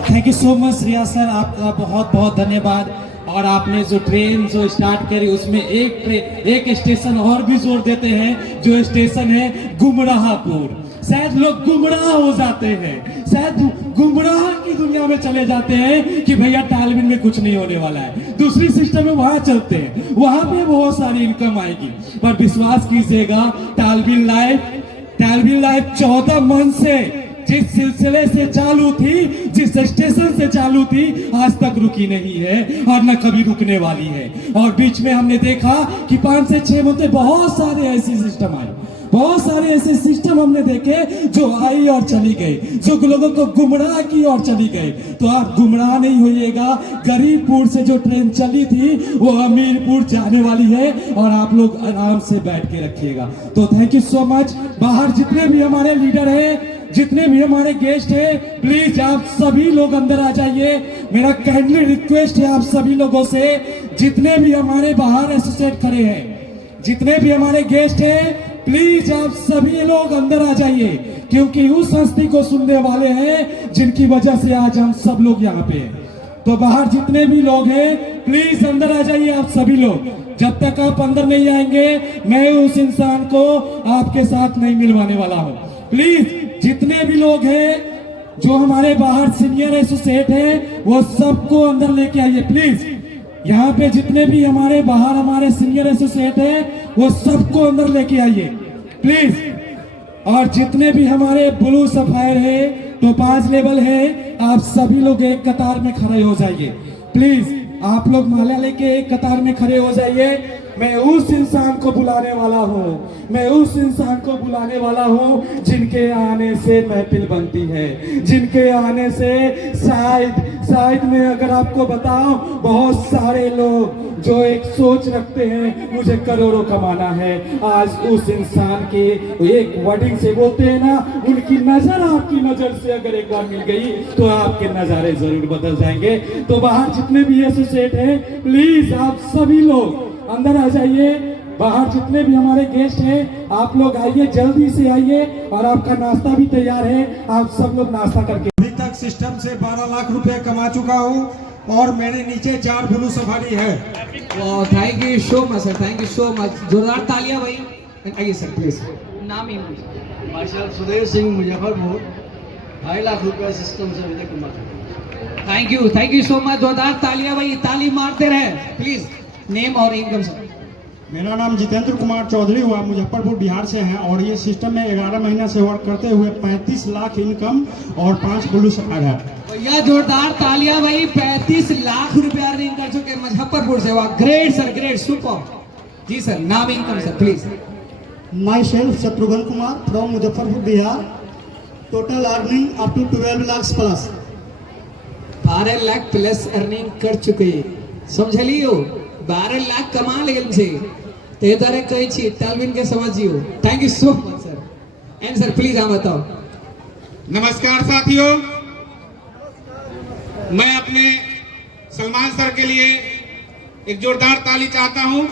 Thank you so much Riyaz sir, आपका बहुत बहुत धन्यवाद। और आपने जो ट्रेन जो स्टार्ट करी उसमें एक स्टेशन और भी जोड़ देते हैं, जो स्टेशन है गुमराहपुर। शायद लोग गुमराह हो जाते हैं, शायद गुमराह की दुनिया दुनिया में चले जाते हैं कि भैया तालबिल में कुछ नहीं होने वाला है, दूसरी सिस्टम में वहां चलते हैं, वहां पे बहुत सारी इनकम आएगी। पर विश्वास कीजिएगा, तालबिल लाइफ 14 मंथ से जिस सिलसिले से चालू थी, जिस स्टेशन से चालू थी, आज तक रुकी नहीं है और न कभी रुकने वाली है। और बीच में हमने देखा कि 5 से 6 महीने बहुत सारे ऐसे सिस्टम आए, बहुत सारे ऐसे सिस्टम हमने देखे जो आई और चली गई, जो लोगों को गुमराह की और चली गई। तो आप गुमराह नहीं होइएगा। गरीबपुर से जो ट्रेन चली थी वो अमीरपुर जाने वाली है और आप लोग आराम से बैठ के रखिएगा। तो थैंक यू सो मच। बाहर जितने भी हमारे लीडर हैं, जितने भी हमारे गेस्ट हैं, प्लीज आप सभी लोग अंदर आ जाइए। मेरा काइंडली रिक्वेस्ट है आप सभी लोगों से, जितने भी हमारे बाहर एसोसिएट खड़े हैं, जितने भी हमारे गेस्ट हैं, प्लीज आप सभी लोग अंदर आ जाइए, क्योंकि उस हस्ती को सुनने वाले हैं जिनकी वजह से आज हम सब लोग यहाँ पे हैं। तो बाहर जितने भी लोग हैं, प्लीज अंदर आ जाइए आप सभी लोग। जब तक आप अंदर नहीं आएंगे, मैं उस इंसान को आपके साथ नहीं मिलवाने वाला हूँ। प्लीज जितने भी लोग हैं, जो हमारे बाहर सीनियर एसोसिएट हैं, वो सबको अंदर लेके आइए प्लीज। यहाँ पे जितने भी हमारे बाहर हमारे सीनियर एसोसिएट हैं, वो सबको अंदर लेके आइए प्लीज। और जितने भी हमारे ब्लू सफायर है, तो 5 लेवल है, आप सभी लोग एक कतार में खड़े हो जाइए प्लीज। आप लोग माला लेके एक कतार में खड़े हो जाइए। मैं उस इंसान को बुलाने वाला हूँ, मैं उस इंसान को बुलाने वाला हूँ जिनके आने से महफिल बनती है, जिनके आने से शायद में अगर आपको बताऊं, बहुत सारे लोग जो एक सोच रखते हैं मुझे करोड़ों कमाना है, आज उस इंसान के एक वर्डिंग से बोलते हैं ना, उनकी नजर आपकी नजर से अगर एक बार मिल गई तो आपके नजारे जरूर बदल जाएंगे। तो बाहर जितने भी एसोसिएट हैं, प्लीज आप सभी लोग अंदर आ जाइए। बाहर जितने भी हमारे गेस्ट हैं, आप लोग आइए, जल्दी से आइए। और आपका नाश्ता भी तैयार है, आप सब लोग नाश्ता करके। अभी तक सिस्टम से 12 लाख रुपए कमा चुका हूँ और मेरे नीचे 4 ब्लू सफारी है। Thank you so much sir, thank you so much. जोरदार तालियां भाई। आइए सर प्लीज। नाम ही मार्शल सुदेव सिंह, मुजफ्फरपुर। 2.5 लाख रुपए सिस्टम से अभी तक कमा चुका हूं। Thank you so much. जोरदार तालियां भाई, ताली मारते रहे प्लीज। नेम और इनकम सर। मेरा नाम जितेंद्र कुमार चौधरी हुआ, मुजफ्फरपुर बिहार से हैं और ये सिस्टम में 11 महीना से वर्क करते हुए 35 लाख इनकम और 5 ब्लू सफायर है। भैया जोरदार तालियां भाई। 35 लाख रुपया अर्निंग कर चुके मुजफ्फरपुर से। वाह, ग्रेट सर, ग्रेट, सुपर। जी सर, नाम income sir please. Myself Shatrughan Kumar from Muzaffarpur Bihar. Total earning up to 12 lakh plus. 12 lakh plus earning कर चुके, समझलियो। 12 लाख कमा लेल छे, ते दरे कहै छी तालबिन के समझियो। Thank you so much sir. And sir please आप बताओ। नमस्कार साथियों, मैं अपने सलमान सर के लिए एक जोरदार ताली चाहता हूं।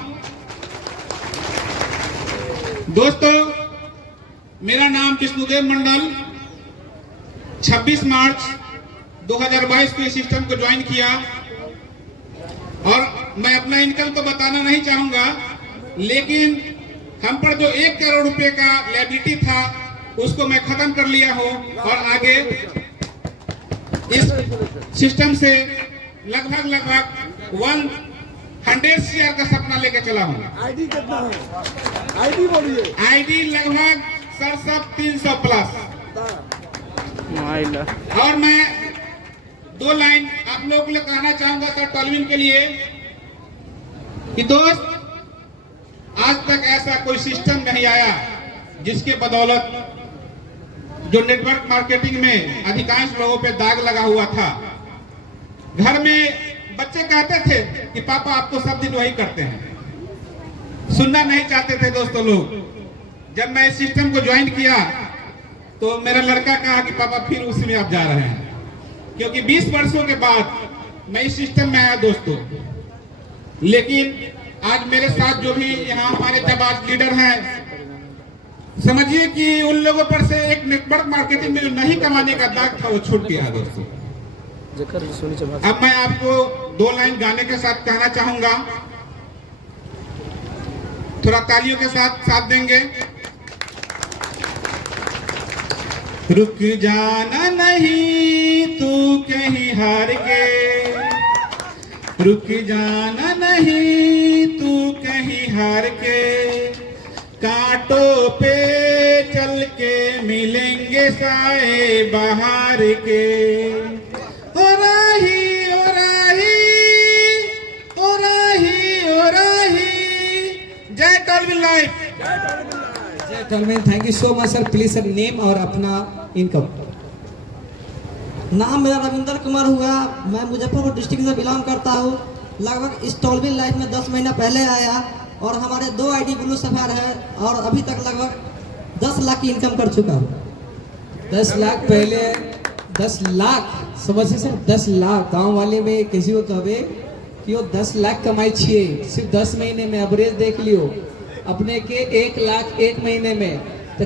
दोस्तों, मेरा नाम विष्णुदेव मंडल। 26 मार्च 2022 को इस सिस्टम को ज्वाइन किया और मैं अपना इनकम तो बताना नहीं चाहूंगा, लेकिन हम पर जो 1 करोड़ रुपए का लायबिलिटी था उसको मैं खत्म कर लिया हूं और आगे इस सिस्टम से लगभग 100 शेयर का सपना लेके चला हूं। आईडी कितना है? आईडी बोलिए। आईडी लगभग 300 प्लस। और मैं 2 लाइन आप लोगों को कहना चाहूंगा सर तालबिन के लिए कि दोस्त, आज तक ऐसा कोई सिस्टम नहीं आया जिसके बदौलत जो नेटवर्क मार्केटिंग में अधिकांश लोगों पे दाग लगा हुआ था। घर में बच्चे कहते थे कि पापा आप तो सब दिन वही करते हैं, सुनना नहीं चाहते थे दोस्तों लोग। जब मैं इस सिस्टम को ज्वाइन किया तो मेरा लड़का कहा कि पापा फिर उसी में आप जा रहे हैं, क्योंकि 20 वर्षों के बाद मैं इस सिस्टम में आया दोस्तों। लेकिन आज मेरे साथ जो भी यहाँ हमारे जाबाज लीडर हैं, समझिए कि उन लोगों पर से एक नेटवर्क मार्केटिंग में जो नहीं कमाने का दाग था वो छूट गया दोस्तों। अब मैं आपको 2 लाइन गाने के साथ कहना चाहूंगा, थोड़ा तालियों के साथ देंगे। रुक जाना नहीं तू कहीं हार के, रुक जाना नहीं तू कहीं हार के, कांटों पे चल के मिलेंगे साए बाहर के। ओ राही ओ राही ओ राही ओ राही। जय टॉलविन लाइफ। जय टॉलविन। Thank you so much sir. Please sir name और अपना इनकम। नाम मेरा रविंदर कुमार हुआ। मैं मुजफ्फरपुर डिस्ट्रिक्ट से बिलोंग करता हूँ। लगभग इस टॉलविन लाइफ में 10 महीना पहले आया और हमारे 2 आईडी ब्लू सफायर है और अभी तक लगभग 10 लाख की इनकम कर चुका हूँ। 10 लाख पहले 10 लाख समझिए सर। 10 लाख गांव वाले में किसी को कहे कि वो 10 लाख कमाई छिए सिर्फ 10 महीने में। एवरेज देख लियो अपने के 1 लाख 1 महीने में। तो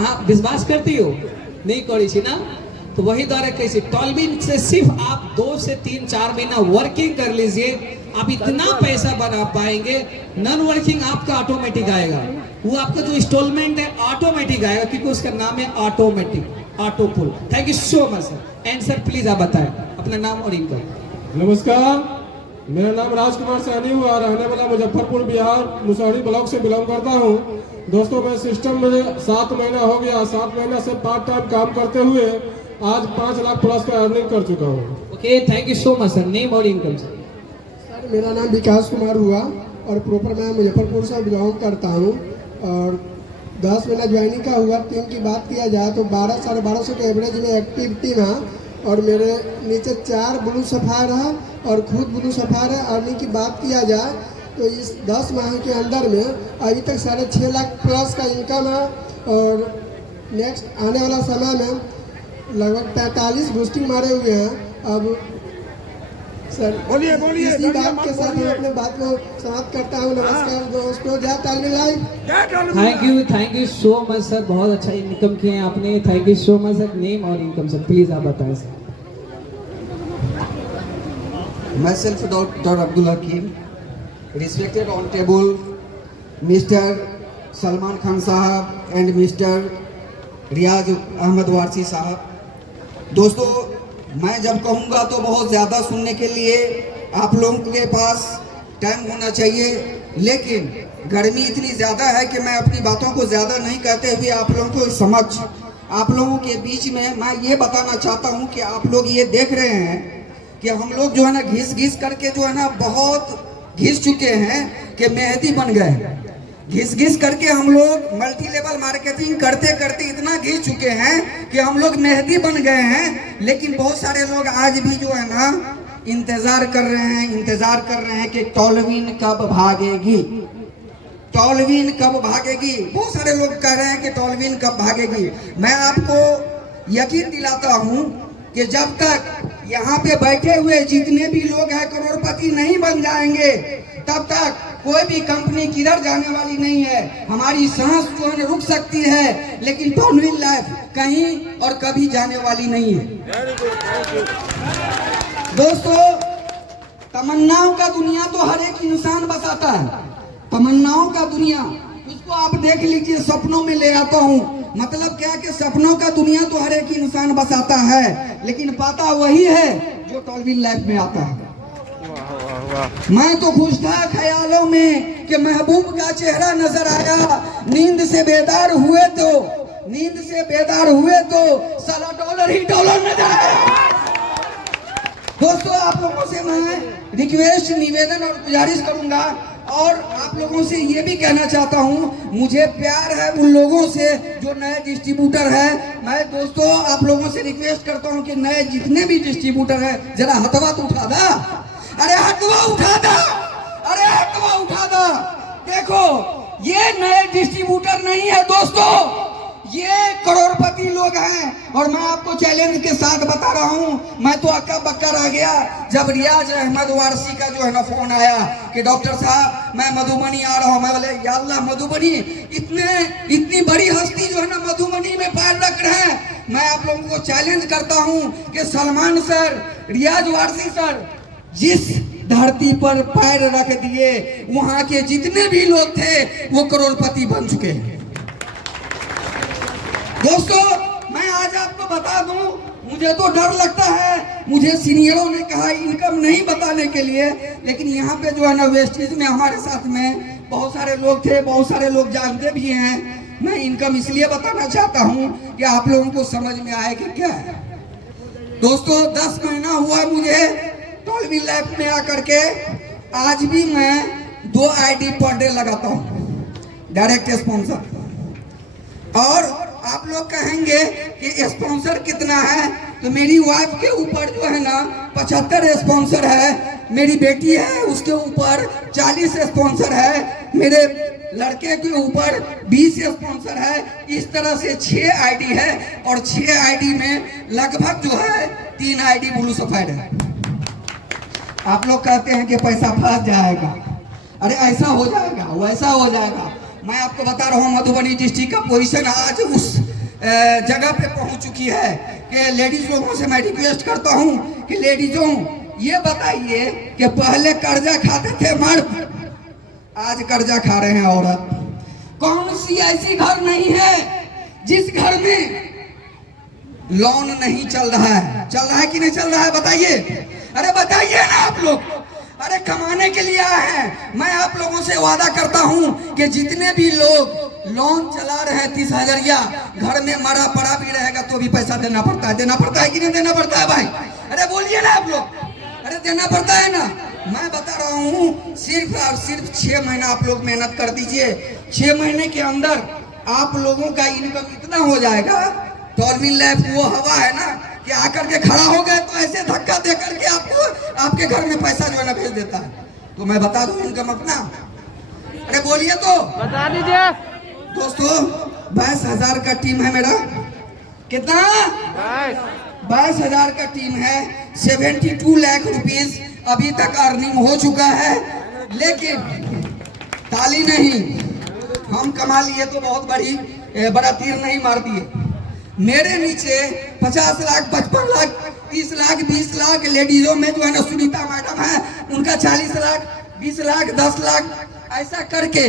आप विश्वास करती हो नहीं करी छी ना। तो वही द्वारा कैसे टॉलविन से सिर्फ आप 2 से 3-4 महीना वर्किंग कर लीजिए, आप इतना पैसा बना पाएंगे। नॉन वर्किंग आपका ऑटोमेटिक आएगा। वो आपका जो इंस्टॉलमेंट है ऑटोमेटिक आएगा क्योंकि उसका नाम है automatic auto pull. Thank you so much sir. And sir please आप बताएं अपना नाम और इनकम। नमस्कार, मेरा नाम राजकुमार सैनी हुआ, रहने वाला मुजफ्फरपुर बिहार मुसहरी ब्लॉक से बिलोंग करता हूँ। दोस्तों मैं सिस्टम में 7 महीना हो गया। 7 महीना से पार्ट टाइम काम करते हुए आज 5 लाख प्लस का अर्निंग कर चुका हूँ। Okay thank you so much sir. Name और इनकम सर। सर मेरा नाम विकास कुमार हुआ और प्रॉपर मैं मुजफ्फरपुर से बिलोंग करता हूँ और 10 महीना ज्वाइनिंग का हुआ। टीम की बात किया जाए तो 1200-1250 के एवरेज में एक्टिव टीम है और मेरे नीचे 4 ब्लू सफायर है और खुद ब्लू सफायर है। अर्निंग की बात किया जाए तो इस 10 माह के अंदर में अभी तक 6.5 लाख प्लस का इनकम है और नेक्स्ट आने वाला समय में लगभग 45 बूस्टिंग मारे हुए हैं। अब सर बोलिए इसी बात के साथ मैं अपने बात को समाप्त करता हूँ। नमस्कार दोस्तों। जय टॉलविन life. Thank you so much sir. बहुत अच्छा इनकम किए हैं आपने। Thank you so much sir. Name और इनकम सर प्लीज आप बताएं sir. Myself Dr. Abdul Hakim, respected Honorable Mr. Salman Khan साहब and Mr. रियाज अहमद वारसी साहब। दोस्तों मैं जब कहूँगा तो बहुत ज़्यादा सुनने के लिए आप लोगों के पास टाइम होना चाहिए, लेकिन गर्मी इतनी ज़्यादा है कि मैं अपनी बातों को ज़्यादा नहीं कहते हुए आप लोगों को समझ आप लोगों के बीच में मैं ये बताना चाहता हूँ कि आप लोग ये देख रहे हैं कि हम लोग जो है ना घिस करके जो है ना बहुत घिस चुके हैं कि मेहदी बन गए। घिस करके हम लोग मल्टी लेवल मार्केटिंग करते करते इतना घिस चुके हैं कि हम लोग मेहदी बन गए हैं। लेकिन बहुत सारे लोग आज भी जो है ना इंतजार कर रहे हैं कि टॉलविन कब भागेगी, टॉलविन कब भागेगी। बहुत सारे लोग कह रहे हैं कि टॉलविन कब भागेगी। मैं आपको यकीन दिलाता हूं कि जब तक यहाँ पे बैठे हुए जितने भी लोग हैं करोड़पति नहीं बन जाएंगे तब तक कोई भी कंपनी किधर जाने वाली नहीं है। हमारी सांस जो है रुक सकती है लेकिन टॉलविन लाइफ कहीं और कभी जाने वाली नहीं है। दोस्तों तमन्नाओं का दुनिया तो हर एक इंसान बसाता है। तमन्नाओं का दुनिया उसको आप देख लीजिए। सपनों में ले आता हूँ मतलब क्या कि सपनों का दुनिया तो हर एक इंसान बसाता है लेकिन पाता वही है जो टॉलविन लाइफ में आता है। मैं तो खुश था ख्यालों में कि महबूब का चेहरा नजर आया। नींद से बेदार हुए तो साला डॉलर ही डॉलर नजर आया। दोस्तों आप लोगों से मैं रिक्वेस्ट निवेदन और गुजारिश करूंगा और आप लोगों से ये भी कहना चाहता हूँ मुझे प्यार है उन लोगों से जो नए डिस्ट्रीब्यूटर है। मैं दोस्तों आप लोगों से रिक्वेस्ट करता हूँ कि नए जितने भी डिस्ट्रीब्यूटर है जरा हथवा तो उठा दा। अरे हथवा उठा दा। देखो ये नए डिस्ट्रीब्यूटर नहीं है दोस्तों, ये करोड़पति लोग हैं। और मैं आपको चैलेंज के साथ बता रहा हूँ मैं तो अक्का बक्का रह गया जब रियाज अहमद वारसी का जो है ना फोन आया कि डॉक्टर साहब मैं मधुबनी आ रहा हूँ। मैं बोले या अल्लाह मधुबनी इतनी बड़ी हस्ती जो है ना मधुबनी में पैर रख रहे हैं। मैं आप लोगों को चैलेंज करता हूँ कि सलमान सर रियाज वारसी सर जिस धरती पर पैर रख दिए वहां के जितने भी लोग थे वो करोड़पति बन चुके हैं। दोस्तों मैं आज आपको आपको बता दूं, मुझे तो डर लगता है, मुझे सीनियरों ने कहा इनकम नहीं बताने के लिए, लेकिन यहाँ पे जो है ना वेस्टेज में हमारे साथ में बहुत सारे लोग थे, बहुत सारे लोग जानते भी हैं। मैं इनकम इसलिए बताना चाहता हूँ कि आप लोगों को समझ में आए कि क्या है। दोस्तों 10 महीना हुआ मुझे टॉलबी लैब में आकर के, आज भी मैं 2 आईडी पर डे लगाता हूँ, डायरेक्ट स्पॉन्सर। और आप लोग कहेंगे कि स्पॉन्सर कितना है, तो मेरी वाइफ के ऊपर जो है ना 75 स्पॉन्सर है, मेरी बेटी है उसके ऊपर 40 स्पॉन्सर है, मेरे लड़के के ऊपर 20 स्पॉन्सर है। इस तरह से 6 आईडी है और 6 आईडी में लगभग जो है 3 आईडी ब्लू सफेद है। आप लोग कहते हैं कि पैसा फंस जाएगा, अरे ऐसा हो जाएगा, वैसा हो जाएगा। मैं आपको बता रहा हूँ मधुबनी डिस्ट्रिक्ट का पोजीशन आज उस जगह पे पहुंच चुकी है कि लेडीज लोगों से मैं रिक्वेस्ट करता हूँ कि लेडीजों ये बताइए कि पहले कर्जा खाते थे मर्द, आज कर्जा खा रहे हैं औरत। कौन सी ऐसी घर नहीं है जिस घर में लोन नहीं चल रहा है? चल रहा है कि नहीं चल रहा है बताइए? अरे बताइए ना आप लोग, अरे कमाने के लिए आए हैं। मैं आप लोगों से वादा करता हूं कि जितने भी लोग लोन चला रहे हैं 30,000, घर में मरा पड़ा भी रहेगा तो भी पैसा देना पड़ता है। देना पड़ता है कि नहीं देना पड़ता है भाई? अरे बोलिए ना आप लोग, अरे देना पड़ता है ना। मैं बता रहा हूँ सिर्फ और सिर्फ 6 महीना आप लोग मेहनत कर दीजिए। 6 महीने के अंदर आप लोगों का इनकम इतना हो जाएगा। टॉलबी लैब वो हवा है ना कि आकर के खड़ा हो गए तो ऐसे धक्का दे करके आपको आपके घर में पैसा जो है ना भेज देता है। तो मैं बता दूं इनकम अपना, अरे बोलिए तो बता दीजिए दोस्तों। 22,000 का टीम है मेरा। कितना? 22,000 का टीम है। 72 लाख रुपीस अभी तक अर्निंग हो चुका है, लेकिन ताली नहीं, हम कमा लिए तो बहुत बड़ा तीर नहीं मार दिए। मेरे नीचे 50 लाख, 55 लाख, 30 लाख, 20 लाख लेडीजों में जो है ना सुनीता मैडम है, उनका 40 लाख, 20 लाख, 10 लाख ऐसा करके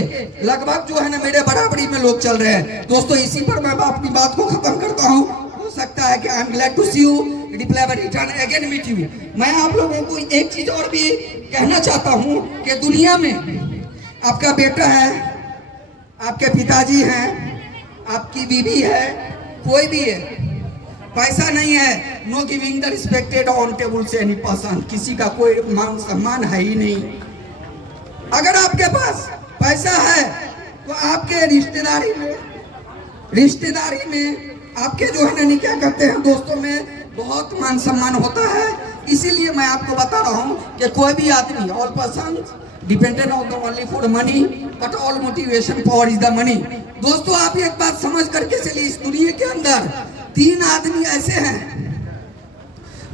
लगभग जो है ना मेरे बराबरी में लोग चल रहे हैं। दोस्तों इसी पर मैं अपनी बात को खत्म करता हूँ। हो सकता है कि I am glad to see you, reply return again meet you. मैं आप लोगों को एक चीज और भी कहना चाहता हूँ कि दुनिया में आपका बेटा है, आपके पिताजी हैं, आपकी बीवी है, कोई भी है, पैसा नहीं है, know giving the respected on table से एनी पर्सन, किसी का कोई मान सम्मान है ही नहीं। अगर आपके पास पैसा है तो आपके रिश्तेदारी में आपके जो है ना क्या कहते हैं दोस्तों में बहुत मान सम्मान होता है। इसीलिए मैं आपको बता रहा हूँ कि कोई भी आदमी, all person dependent on the only for money but all motivation power is the money. दोस्तों आप एक बात समझ करके चलिए, इस दुनिया के अंदर 3 आदमी ऐसे हैं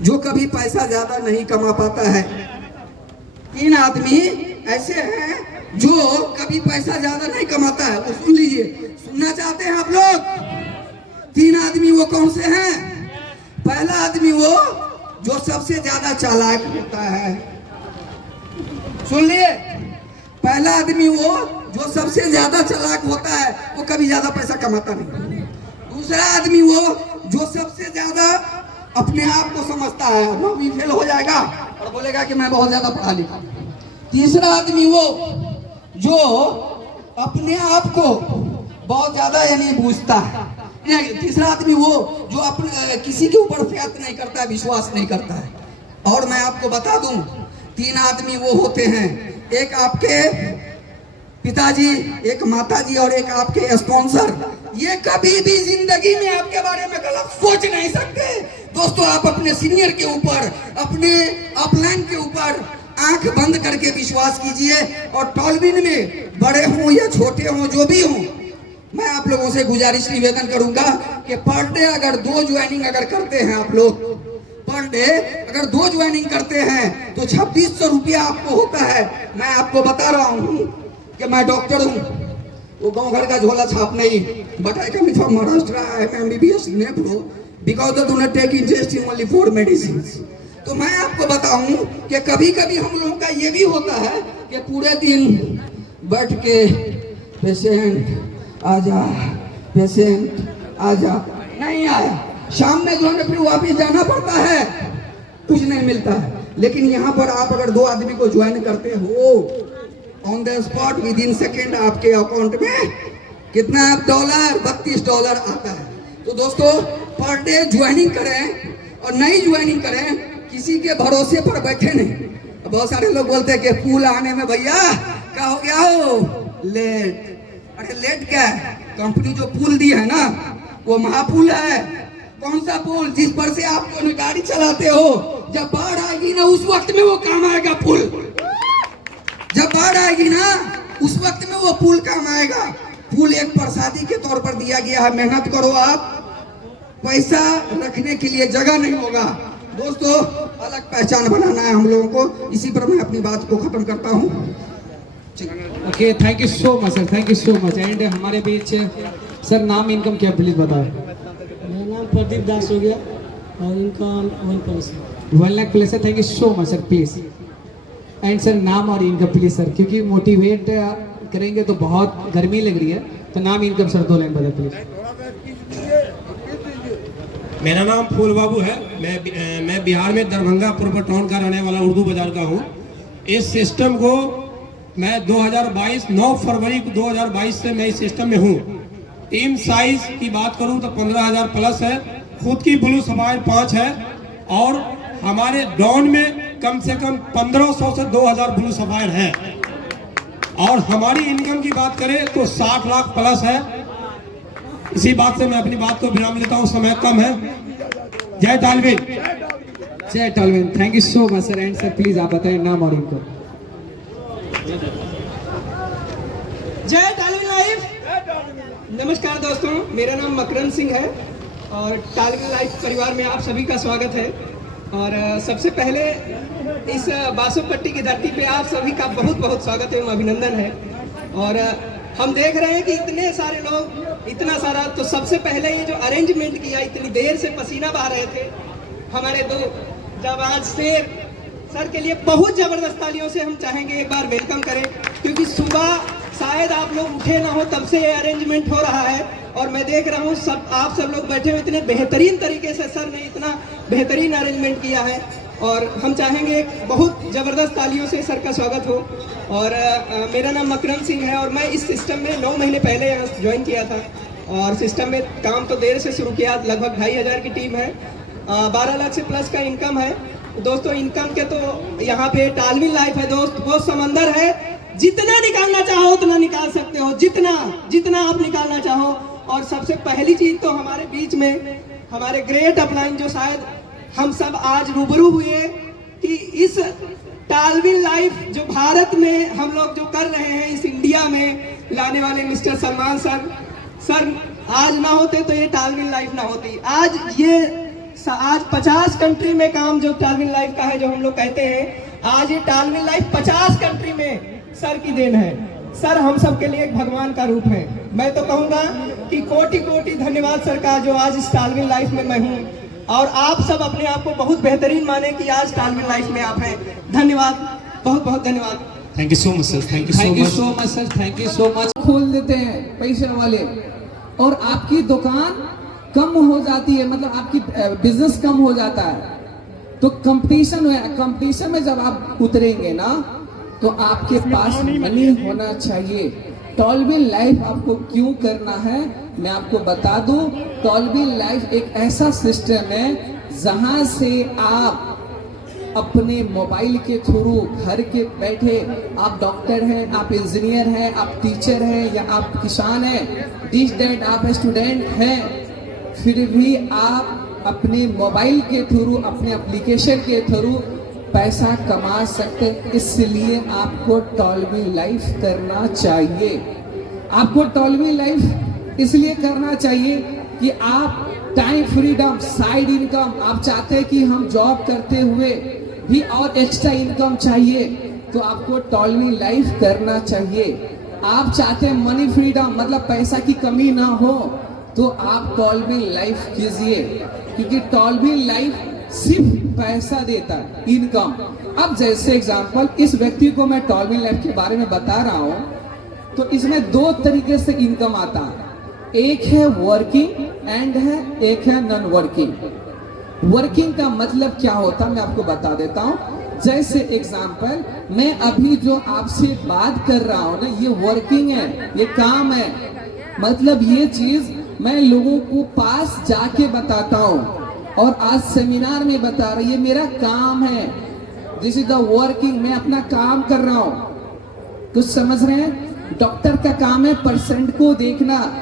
जो कभी पैसा ज्यादा नहीं कमा पाता है। 3 आदमी ऐसे हैं जो कभी पैसा ज्यादा नहीं कमाता है। वो सुन लीजिए, सुनना चाहते हैं आप लोग? 3 आदमी वो कौन से हैं? पहला आदमी वो जो सबसे ज्यादा चालाक होता है, सुन लिए, पहला आदमी वो जो सबसे ज्यादा चालाक होता है, वो कभी ज्यादा पैसा कमाता नहीं। दूसरा आदमी वो जो सबसे ज्यादा अपने आप को समझता है, वो भी फेल हो जाएगा और बोलेगा कि मैं बहुत ज्यादा पढ़ा लिखा। तीसरा आदमी वो जो अपने आप को बहुत ज्यादा यानी बूझता है। तीसरा आदमी वो जो अपने किसी के ऊपर फेथ नहीं करता है, विश्वास नहीं करता है। और मैं आपको बता दूं 3 आदमी वो होते हैं, एक आपके पिताजी, एक माताजी और एक आपके स्पॉन्सर। ये कभी भी जिंदगी में आपके बारे में गलत सोच नहीं सकते। दोस्तों आप अपने सीनियर के ऊपर, अपने अपलाइन के ऊपर आंख बंद करके विश्वास कीजिए। और टॉलबिन में बड़े हों या छोटे हों, जो भी हों, मैं आप लोगों से गुजारिश निवेदन करूंगा कि पर डे अगर 2 ज्वाइनिंग अगर करते हैं आप लोग, पर डे अगर 2 ज्वाइनिंग करते हैं तो 2600 रुपया आपको होता है। मैं आपको बता रहा हूँ कि मैं डॉक्टर हूँ, वो गांव घर का झोला छाप नहीं, but I come from Maharashtra, I am MBBS nephro because I do not take interest in only 4 medicines. तो मैं आपको बताऊं कि कभी कभी हम लोगों का ये भी होता है कि पूरे दिन बैठ के पेशेंट आजा, पेशेंट आजा, नहीं आया, शाम में जो है फिर वापिस जाना पड़ता है, कुछ नहीं मिलता है। लेकिन यहाँ पर आप अगर 2 आदमी को ज्वाइन करते हो on the spot with in second आपके अकाउंट में कितना डॉलर, $32 आता है। तो दोस्तों पर डे ज्वाइनिंग करें और नई ज्वाइनिंग करें, किसी के भरोसे पर बैठे नहीं। बहुत सारे लोग बोलते हैं कि पुल आने में भैया क्या हो गया हो लेट। अरे लेट क्या है, कंपनी जो पुल दी है ना वो महापुल है। कौन सा पुल? जिस पर से आप जो गाड़ी चलाते हो, जब बाढ़ आएगी ना उस वक्त में वो काम आएगा पुल। जब बाढ़ आएगी ना उस वक्त में वो पुल काम आएगा। पुल एक प्रसादी के तौर पर दिया गया है, मेहनत करो आप, पैसा रखने के लिए जगह नहीं होगा। दोस्तों अलग पहचान बनाना है हम लोगों को। इसी पर मैं अपनी बात को खत्म करता हूँ। Okay, thank you so much sir, thank you so much. And हमारे बीच सर नाम इनकम क्या प्लीज बताओ। मेरा नाम प्रदीप दास हो गया और इनकम 1 लाख प्लस है। Thank you so much sir, please. And sir नाम और इनकम प्लीज सर, क्योंकि मोटिवेट करेंगे तो बहुत गर्मी लग रही है, तो नाम इनकम सर 2 लाइन बताए प्लीज। मेरा नाम फूल बाबू है। मैं बिहार में दरभंगा पूर्व टाउन का रहने वाला उर्दू बाजार का हूँ। इस सिस्टम को मैं 9 फरवरी 2022 से मैं इस सिस्टम में हूँ। टीम साइज की बात करूँ तो 15,000 प्लस है। खुद की ब्लू सफायर 5 है और हमारे डॉन में कम से कम 1500 से 2000 ब्लू सफायर है। और हमारी इनकम की बात करें तो 60 लाख प्लस है। इसी बात से मैं अपनी बात को विराम लेता हूँ, समय कम है। जय तालविन। जय तालविन। Thank you so much sir. And sir please आप बताएं नाम और इनकम। जय तालविन लाइफ। नमस्कार दोस्तों, मेरा नाम मकरंद सिंह है और तालविन लाइफ परिवार में आप सभी का स्वागत है। और सबसे पहले इस बासुपट्टी की धरती पे आप सभी का बहुत बहुत स्वागत एवं अभिनंदन है। और हम देख रहे हैं कि इतने सारे लोग, इतना सारा, तो सबसे पहले ये जो अरेंजमेंट किया, इतनी देर से पसीना बहा रहे थे हमारे 2 जाबाज शेर सर के लिए बहुत जबरदस्त तालियों से हम चाहेंगे एक बार वेलकम करें, क्योंकि सुबह शायद आप लोग उठे ना हो तब से ये अरेंजमेंट हो रहा है। और मैं देख रहा हूँ आप सब लोग बैठे हुए, इतने बेहतरीन तरीके से सर ने इतना बेहतरीन अरेंजमेंट किया है। और हम चाहेंगे बहुत ज़बरदस्त तालियों से सर का स्वागत हो। और मेरा नाम मकरंद सिंह है और मैं इस सिस्टम में 9 महीने पहले यहाँ ज्वाइन किया था। और सिस्टम में काम तो देर से शुरू किया, लगभग 2500 की टीम है, 12 लाख से प्लस का इनकम है। दोस्तों इनकम के तो यहाँ पे तालविन लाइफ है दोस्त, वो समंदर है, जितना निकालना चाहो उतना निकाल सकते हो, जितना आप निकालना चाहो। और सबसे पहली चीज तो हमारे बीच में हमारे ग्रेट अपलाइन जो शायद हम सब आज रूबरू हुए कि इस तालविन लाइफ जो भारत में हम लोग जो कर रहे हैं, इस इंडिया में लाने वाले मिस्टर सलमान सर आज ना होते तो ये तालविन लाइफ ना होती। आज 50 कंट्री में काम जो तालविन लाइफ का है, जो हम लोग कहते हैं, आज ये तालविन लाइफ 50 कंट्री में सर की देन है। सर हम सब के लिए एक भगवान का रूप है। मैं तो कहूँगा कि कोटि कोटि धन्यवाद सर का, जो आज इस तालविन लाइफ में मैं हूँ और आप सब अपने आप को बहुत बेहतरीन माने कि आज तालविन लाइफ में आप हैं। धन्यवाद, बहुत बहुत धन्यवाद। Thank you so much sir, thank you so much sir, thank you so much. खोल देते हैं पैसे वाले और आपकी दुकान कम हो जाती है, मतलब आपकी बिजनेस कम हो जाता है। तो कंपटीशन में जब आप उतरेंगे ना तो आपके पास मनी होना चाहिए। तालविन लाइफ आपको क्यों करना है मैं आपको बता दूं। तालविन लाइफ एक ऐसा सिस्टम है जहां से आप अपने मोबाइल के थ्रू घर के बैठे, आप डॉक्टर हैं, आप इंजीनियर हैं, आप टीचर हैं या आप किसान हैं, दिस डेट आप स्टूडेंट हैं, फिर भी आप अपने मोबाइल के थ्रू, अपने एप्लीकेशन के थ्रू पैसा कमा सकते। इसलिए आपको तालविन लाइफ करना चाहिए। आपको तालविन लाइफ इसलिए करना चाहिए कि आप टाइम फ्रीडम, साइड इनकम, आप चाहते हैं कि हम जॉब करते हुए भी और एक्स्ट्रा इनकम चाहिए तो आपको तालविन लाइफ करना चाहिए। आप चाहते हैं मनी फ्रीडम, मतलब पैसा की कमी ना हो, तो आप तालविन लाइफ कीजिए, क्योंकि तालविन लाइफ सिर्फ पैसा देता है, इनकम। अब जैसे एग्जांपल, इस व्यक्ति को मैं तालविन लाइफ के बारे में बता रहा हूँ तो इसमें 2 तरीके से इनकम आता है। एक है वर्किंग एंड है एक है नॉन वर्किंग। वर्किंग का मतलब क्या होता है मैं आपको बता देता हूं। जैसे एग्जाम्पल, मैं अभी जो आपसे बात कर रहा हूं ना, ये वर्किंग है, ये काम है। मतलब ये चीज मैं लोगों को पास जाके बताता हूं और आज सेमिनार में बता रहा, ये मेरा काम है। दिस इज द वर्किंग, मैं अपना काम कर रहा हूं। कुछ समझ रहे हैं? डॉक्टर का काम है पेशेंट को देखना,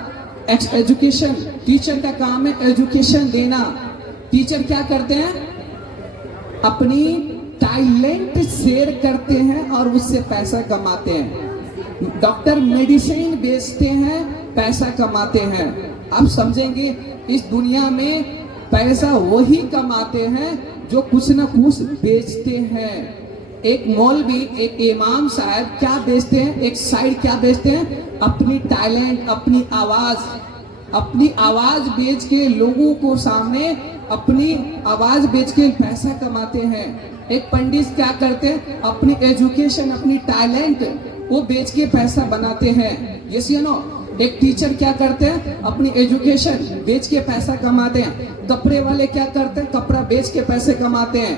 एजुकेशन। टीचर का काम है एजुकेशन देना। टीचर क्या करते हैं? अपनी टैलेंट शेयर करते हैं और उससे पैसा कमाते हैं। डॉक्टर मेडिसिन बेचते हैं, पैसा कमाते हैं। आप समझेंगे इस दुनिया में पैसा वही कमाते हैं जो कुछ ना कुछ बेचते हैं। एक मौलवी, एक इमाम साहब क्या बेचते हैं? एक साइड क्या बेचते हैं? अपनी टैलेंट, अपनी आवाज बेच के लोगों को सामने अपनी आवाज बेच के पैसा कमाते हैं। एक पंडित क्या करते हैं? अपनी एजुकेशन, अपनी टैलेंट वो बेच के पैसा बनाते हैं। यस या नो? एक टीचर क्या करते हैं? अपनी एजुकेशन बेच के पैसा कमाते हैं। कपड़े वाले क्या करते हैं? कपड़ा बेच के पैसे कमाते हैं।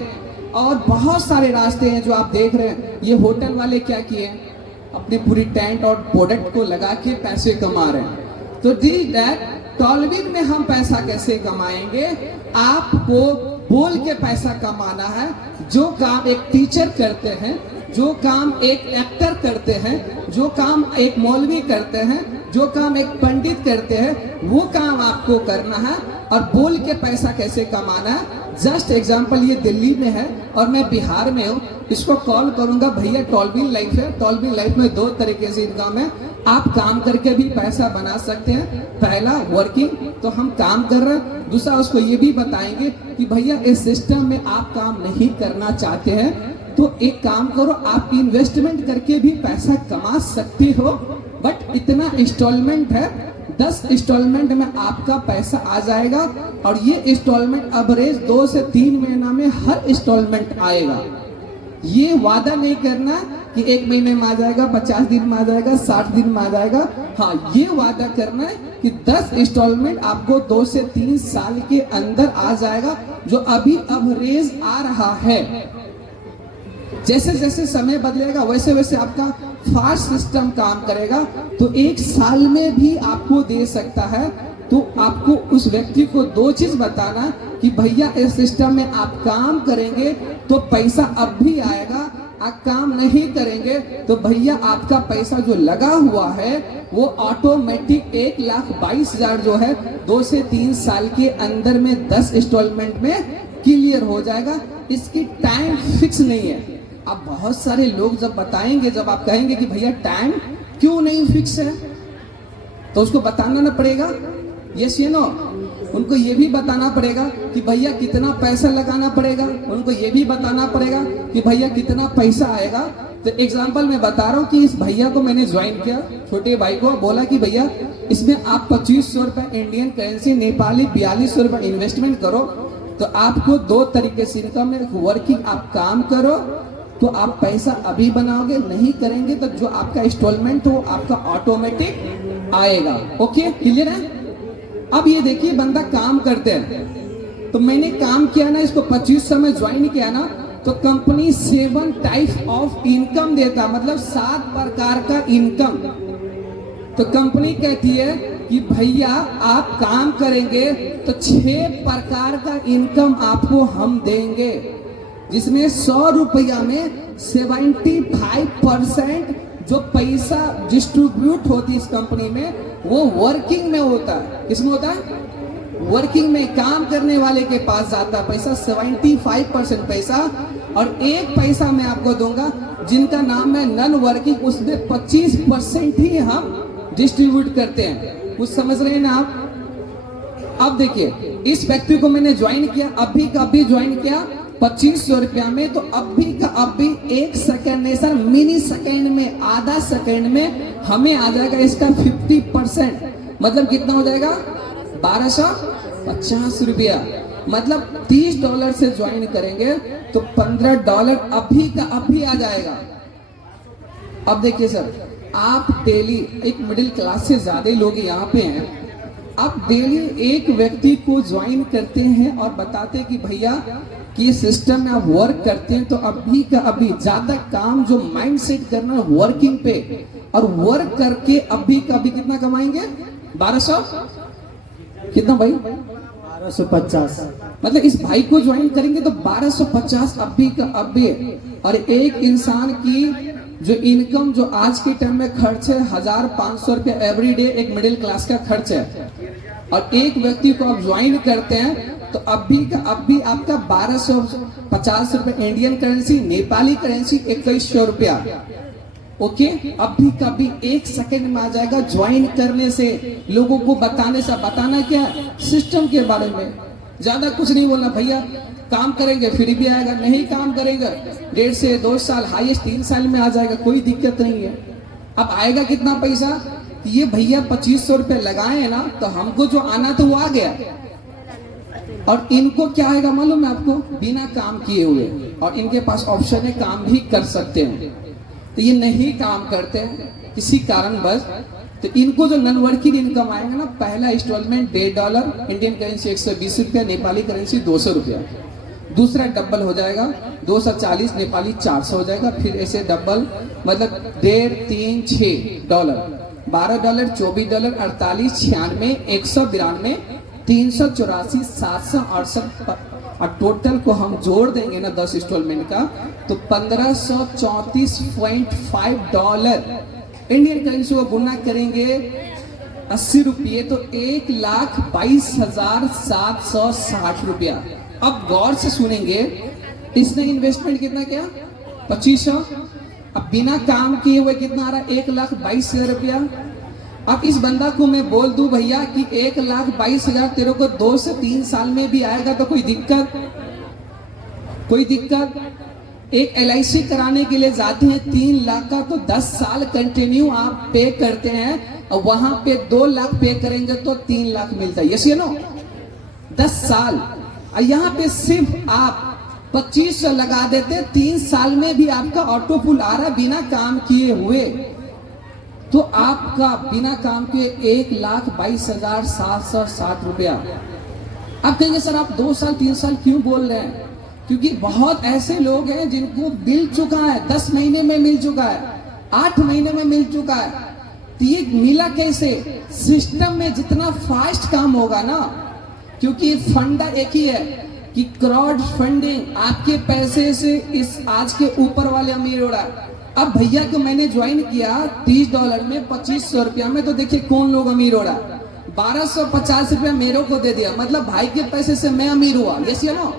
और बहुत सारे रास्ते हैं जो आप देख रहे हैं। ये होटल वाले क्या किए? अपनी पूरी टेंट और प्रोडक्ट को लगा के पैसे कमा रहे हैं। तो टॉलविन में हम पैसा कैसे कमाएंगे? आपको बोल के पैसा कमाना है। जो काम एक टीचर करते हैं, जो काम एक एक्टर करते हैं, जो काम एक मौलवी करते हैं, जो काम एक पंडित करते हैं, वो काम आपको करना है। और बोल के पैसा कैसे कमाना है? जस्ट एग्जांपल, ये दिल्ली में है और मैं बिहार में हूँ। इसको कॉल करूंगा, भैया टॉलविन लाइफ है। टॉलविन लाइफ में दो तरीके से इनकम है। आप काम करके भी पैसा बना सकते हैं। पहला वर्किंग, तो हम काम कर रहे हैं। दूसरा उसको ये भी बताएंगे कि भैया इस सिस्टम में आप काम नहीं करना चाहते हैं तो एक काम करो, आप इन्वेस्टमेंट करके भी पैसा कमा सकते हो। बट इतना इंस्टॉलमेंट है, 10 इंस्टॉलमेंट में आपका पैसा आ जाएगा। और ये इंस्टॉलमेंट एवरेज 2 से 3 महीना में हर इंस्टॉलमेंट आएगा। ये वादा नहीं करना कि 1 महीने में आ जाएगा, 50 दिन में आ जाएगा, 60 दिन में आ जाएगा। हाँ, ये वादा करना है कि 10 इंस्टॉलमेंट आपको 2 से 3 साल के अंदर आ जाएगा, जो अभी एवरेज आ रहा है। जैसे जैसे समय बदलेगा वैसे वैसे आपका फास्ट सिस्टम काम करेगा। तो 1 साल में भी आपको दे सकता है। तो आपको उस व्यक्ति को 2 चीज बताना कि भैया इस सिस्टम में आप काम करेंगे तो पैसा अब भी आएगा, आप काम नहीं करेंगे तो भैया आपका पैसा जो लगा हुआ है वो ऑटोमेटिक 1,22,000 जो है 2 से 3 साल के अंदर में 10 इंस्टॉलमेंट में क्लियर हो जाएगा। इसकी टाइम फिक्स नहीं है। अब बहुत सारे लोग जब बताएंगे, जब आप कहेंगे कि भैया टाइम क्यों नहीं फिक्स है, तो उसको बताना ना पड़ेगा। यस या नो? उनको ये भी बताना पड़ेगा कि भैया कितना पैसा लगाना पड़ेगा। उनको ये भी बताना पड़ेगा कि भैया कितना पैसा आएगा। तो एग्जांपल मैं बता रहा हूँ कि इस भैया को मैंने ज्वाइन किया, छोटे भाई को, बोला कि भैया इसमें आप 2500 रुपए इंडियन करेंसी, नेपाली 4200 रुपए इन्वेस्टमेंट करो तो आपको 2 तरीके से इनकम है। वर्किंग आप काम करो तो आप पैसा अभी बनाओगे, नहीं करेंगे तो जो आपका इंस्टॉलमेंट हो आपका ऑटोमेटिक आएगा। ओके, क्लियर है? अब ये देखिए, बंदा काम करते हैं। तो मैंने काम किया ना, इसको 2500 में ज्वाइन किया ना, तो कंपनी 7 टाइप ऑफ इनकम देता, मतलब 7 प्रकार का इनकम। तो कंपनी कहती है कि भैया आप काम करेंगे तो 6 प्रकार का इनकम आपको हम देंगे, जिसमें 100 रुपया में 75% जो पैसा डिस्ट्रीब्यूट होती इस कंपनी में वो वर्किंग में होता है। किसमें होता है? वर्किंग में काम करने वाले के पास जाता है पैसा, 75% पैसा। और 1 पैसा मैं आपको दूंगा जिनका नाम है नॉन वर्किंग, उसमें 25% ही हम डिस्ट्रीब्यूट करते हैं। कुछ समझ रहे हैं ना आप? अब देखिए, इस व्यक्ति को मैंने ज्वाइन किया, अभी का अभी ज्वाइन किया 2500 रुपया में। तो अभी का अभी 1 सेकेंड नहीं सर, मिनी सेकेंड में, आधा सेकेंड में हमें आ जाएगा इसका 50%। मतलब कितना हो जाएगा? 1250 रुपया। मतलब $30 से ज्वाइन करेंगे तो $15 अभी का अभी आ जाएगा। अब देखिए सर, आप डेली, एक मिडिल क्लास से ज्यादा लोग यहाँ पे हैं, आप डेली एक व्यक्ति को ज्वाइन करते हैं और बताते हैं कि भैया कि सिस्टम में आप वर्क करते हैं तो अभी का अभी ज्यादा काम जो माइंड सेट करना है वर्किंग पे, और वर्क करके अभी का अभी कितना कमाएंगे? 1200 कितना भाई? 1250। मतलब इस भाई को ज्वाइन करेंगे तो 1250 अभी का अभी। और एक इंसान की जो इनकम जो आज के टाइम में खर्च है 1500 रुपया एवरी डे, एक मिडिल क्लास का खर्च है, और एक व्यक्ति को आप ज्वाइन करते हैं तो अभी का अभी आपका 1250 रुपए इंडियन करेंसी, नेपाली करेंसी 2100 रुपया। ओके, अभी का भी 1 सेकंड में आ जाएगा ज्वाइन करने से, लोगों को बताने से। बताना क्या है? सिस्टम के बारे में, ज्यादा कुछ नहीं बोलना। भैया काम करेंगे फिर भी आएगा, नहीं काम करेंगे 1.5 से 2 साल, हाईएस्ट 3 साल में आ जाएगा, कोई दिक्कत नहीं है। अब आएगा कितना पैसा? ये भैया 2500 रुपए लगाए हैं ना, तो हमको जो आना तो वो आ गया, और इनको क्या आएगा मालूम है आपको? बिना काम किए हुए, और इनके पास ऑप्शन है काम भी कर सकते हैं, तो ये नहीं काम करते हैं किसी कारण बस, तो इनको जो नॉन वर्किंग इनकम आएगा ना, पहला इंस्टॉलमेंट $1.5, इंडियन करेंसी 120 रुपया, नेपाली करेंसी 200 रुपया, दूसरा डबल हो जाएगा 240, नेपाली 400 हो जाएगा, फिर ऐसे डबल मतलब $1.5, $3, $6, $12, $24, $48, $96, $192, $384, $768, और टोटल को हम जोड़ देंगे ना 10 इंस्टॉलमेंट का तो $1534.5 इंडियन करेंसी को गुना करेंगे 80 रुपये तो 1,22,760 रुपया। अब गौर से सुनेंगे, इसने इन्वेस्टमेंट कितना किया? 2500। अब बिना काम किए हुए कितना आ रहा है? 1,22,000 रुपया। अब इस बंदा को मैं बोल दूं भैया कि 1,22,000 तेरे को 2 से 3 साल में भी आएगा तो कोई दिक्कत? कोई दिक्कत? एक LIC कराने के लिए जाते हैं 3 लाख का, तो 10 साल कंटिन्यू आप पे करते हैं, और वहां पे 2 लाख पे करेंगे तो 3 लाख मिलता है। यस या नो? 10 साल। और यहाँ पे सिर्फ आप 2500 लगा देते, 3 साल में भी आपका ऑटो पुल आ रहा है बिना काम किए हुए, तो आपका बिना काम के 1,22,760 रुपया। आप कहेंगे सर आप 2 साल 3 साल क्यों बोल रहे हैं? क्योंकि बहुत ऐसे लोग हैं जिनको मिल चुका है, 10 महीने में मिल चुका है, 8 महीने में मिल चुका है। तो ये मिला कैसे? सिस्टम में जितना फास्ट काम होगा ना, क्योंकि फंडा एक ही है कि क्राउड फंडिंग, आपके पैसे से इस आज के ऊपर वाले अमीर हो रहा है। अब भैया को मैंने ज्वाइन किया $30 में, 2500 रुपया में, तो देखिए कौन लोग अमीर हो रहा है। 1250 रुपया मेरे को दे दिया, मतलब भाई के पैसे से मैं अमीर हुआ। यस या नो?